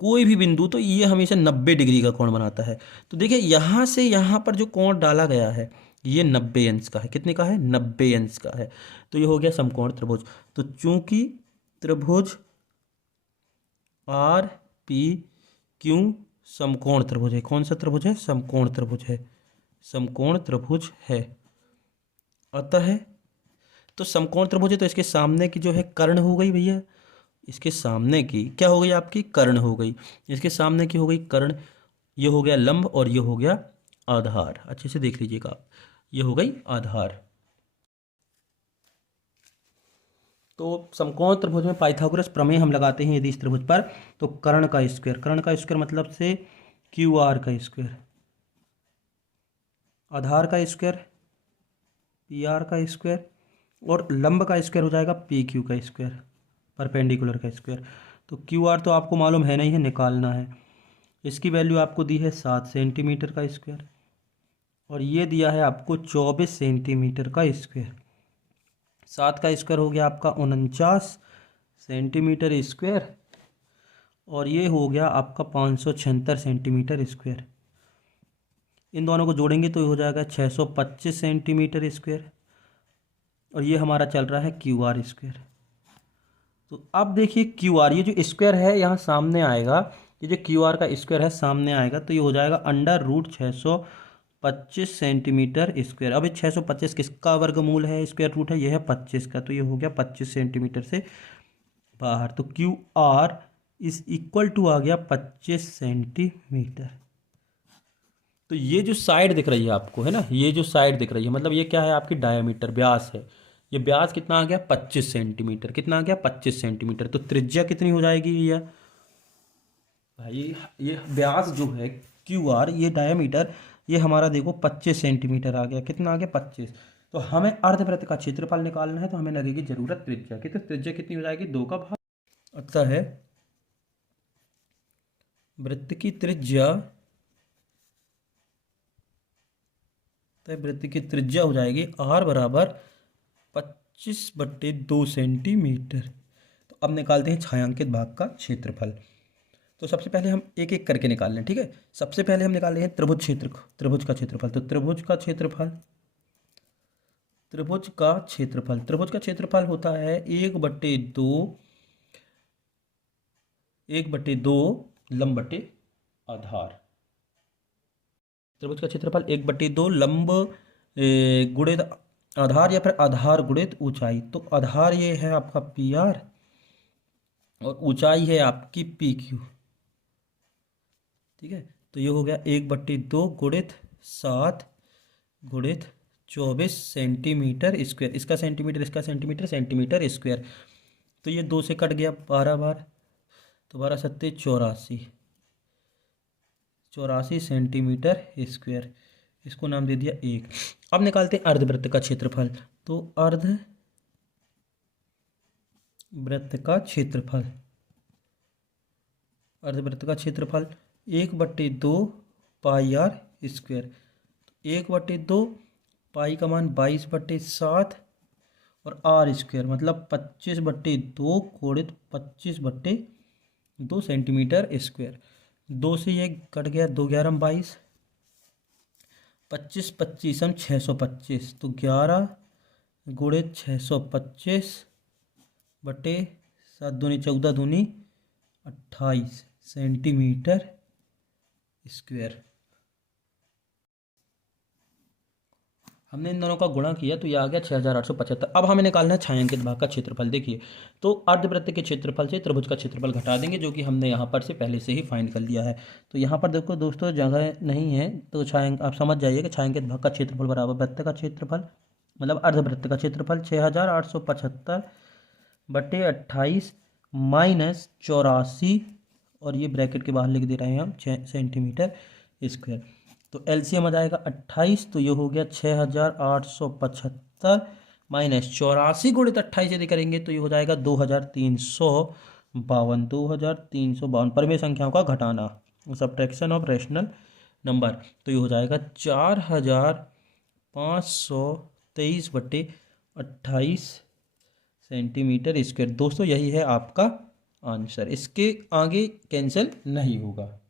कोई भी बिंदु, तो ये हमेशा 90 डिग्री का कोण बनाता है। तो देखिए यहाँ से यहाँ पर जो कोण डाला गया है ये 90 अंश का है, कितने का है 90 अंश का है, तो ये हो गया समकोण त्रिभुज। तो चूंकि त्रिभुज आर पी क्यू समकोण त्रिभुज है, कौन सा त्रिभुज है, समकोण त्रिभुज है, समकोण त्रिभुज है, अतः तो समकोण त्रिभुज है, तो इसके सामने की जो है कर्ण हो गई भैया, इसके सामने की क्या हो गई आपकी कर्ण हो गई, इसके सामने की हो गई कर्ण, ये हो गया लंब और ये हो गया आधार, अच्छे से देख लीजिएगा आप, ये हो गई आधार। तो समकोण त्रिभुज में पाइथागोरस प्रमेय हम लगाते हैं यदि इस त्रिभुज पर, तो कर्ण का स्क्वायर मतलब से क्यू आर का स्क्वायर, आधार का स्क्वायर पी आर का स्क्वायर, और लंब का स्क्वायर हो जाएगा पी क्यू का स्क्वायर, परपेंडिकुलर का स्क्वायर। तो क्यू आर तो आपको मालूम है नहीं है, निकालना है, इसकी वैल्यू आपको दी है 7 सेंटीमीटर का स्क्वायर, और ये दिया है आपको 24 सेंटीमीटर का स्क्वायर, 7 का स्क्वायर हो गया आपका 49 सेंटीमीटर स्क्वायर, और ये हो गया आपका 576 सेंटीमीटर स्क्वायर, इन दोनों को जोड़ेंगे तो ये हो जाएगा 625 सेंटीमीटर स्क्वायर, और ये हमारा चल रहा है क्यू आर स्क्वायर। तो अब देखिए क्यू आर, ये जो स्क्वायर है यहाँ सामने आएगा, ये जो क्यू आर का स्क्वायर है सामने आएगा, तो ये हो जाएगा अंडर रूट 625 सेंटीमीटर स्क्वायर। अब ये 625 किसका वर्गमूल है, स्क्वायर रूट है, ये है 25 का, तो ये हो गया 25 सेंटीमीटर से बाहर, तो Q R is equal to आ गया 25 सेंटीमीटर। तो ये जो साइड दिख रही है आपको, है ना, ये जो साइड दिख रही है, मतलब ये क्या है आपकी डायमीटर, व्यास है, ये व्यास कितना आ गया 25 सेंटीमीटर, कितना आ गया 25 सेंटीमीटर, तो त्रिज्या कितनी हो जाएगी भैया, भाई ये व्यास जो है क्यू आर, ये डायमीटर, ये हमारा देखो 25 सेंटीमीटर आ गया, कितना आ गया 25। तो हमें अर्धवृत्त का क्षेत्रफल निकालना है, तो हमें लगेगी जरूरत त्रिज्या की, तो त्रिज्या कितनी हो जाएगी 2 का भाग, अतः है वृत्त की त्रिज्या तो वृत्त की त्रिज्या हो जाएगी आर बराबर 25/2 सेंटीमीटर। तो अब निकालते हैं छायांकित भाग का क्षेत्रफल। तो सबसे पहले हम एक एक करके निकाल लें, ठीक है। सबसे पहले हम निकाल रहे हैं त्रिभुज का क्षेत्रफल। तो त्रिभुज का क्षेत्रफल होता है 1/2 लंब बटे आधार। त्रिभुज का क्षेत्रफल 1/2 लंब गुणित आधार या फिर आधार गुणित ऊंचाई। तो आधार ये है आपका पी आर और ऊंचाई है आपकी पी क्यू, ठीक है। तो ये हो गया 1/2 गुणित 7 गुणित 24 सेंटीमीटर स्क्वायर। इसका सेंटीमीटर स्क्वायर। तो ये 2 से कट गया 12 बार, तो 12 सत्ते 84 सेंटीमीटर स्क्वायर। इसको नाम दे दिया 1। अब निकालते हैं अर्धवृत्त का क्षेत्रफल। तो अर्धवृत्त का क्षेत्रफल 1/2 पाई आर स्क्वायर। 1/2 पाई का मान 22/7 और आर स्क्वायर मतलब 25/2 गुणित 25/2 सेंटीमीटर स्क्वायर। 2 से ये कट गया, 2 11 22, 25 25 625। तो 11 गुणित 625 बटे 7 दूनी 14 दूनी 28 सेंटीमीटर स्क्वायर। हमने इन दोनों का गुणा किया तो ये आ गया 6875। अब हमें निकालना है छायांकित भाग का क्षेत्रफल। देखिए, तो अर्धवृत्त के क्षेत्रफल से त्रिभुज का क्षेत्रफल घटा देंगे, जो कि हमने यहाँ पर से पहले से ही फाइंड कर लिया है। तो यहाँ पर देखो दोस्तों, जगह नहीं है तो आप समझ जाइए कि छायांकित भाग का क्षेत्रफल बराबर वृत्त का क्षेत्रफल मतलब अर्धवृत्त का क्षेत्रफल 6875 बटे 28 माइनस 84 और ये ब्रैकेट के बाहर लिख दे रहे हैं हम 6 सेंटीमीटर स्क्वायर। तो एलसीएम आ जाएगा 28, तो ये हो गया 6875 माइनस 84 गुणित 28 यदि करेंगे तो ये हो जाएगा 2352 परमेय संख्याओं का घटाना, सब्ट्रैक्शन ऑफ रेशनल नंबर। तो ये हो जाएगा 4523 बटे 28 सेंटीमीटर स्क्वायर। दोस्तों यही है आपका आंसर, इसके आगे कैंसिल नहीं होगा।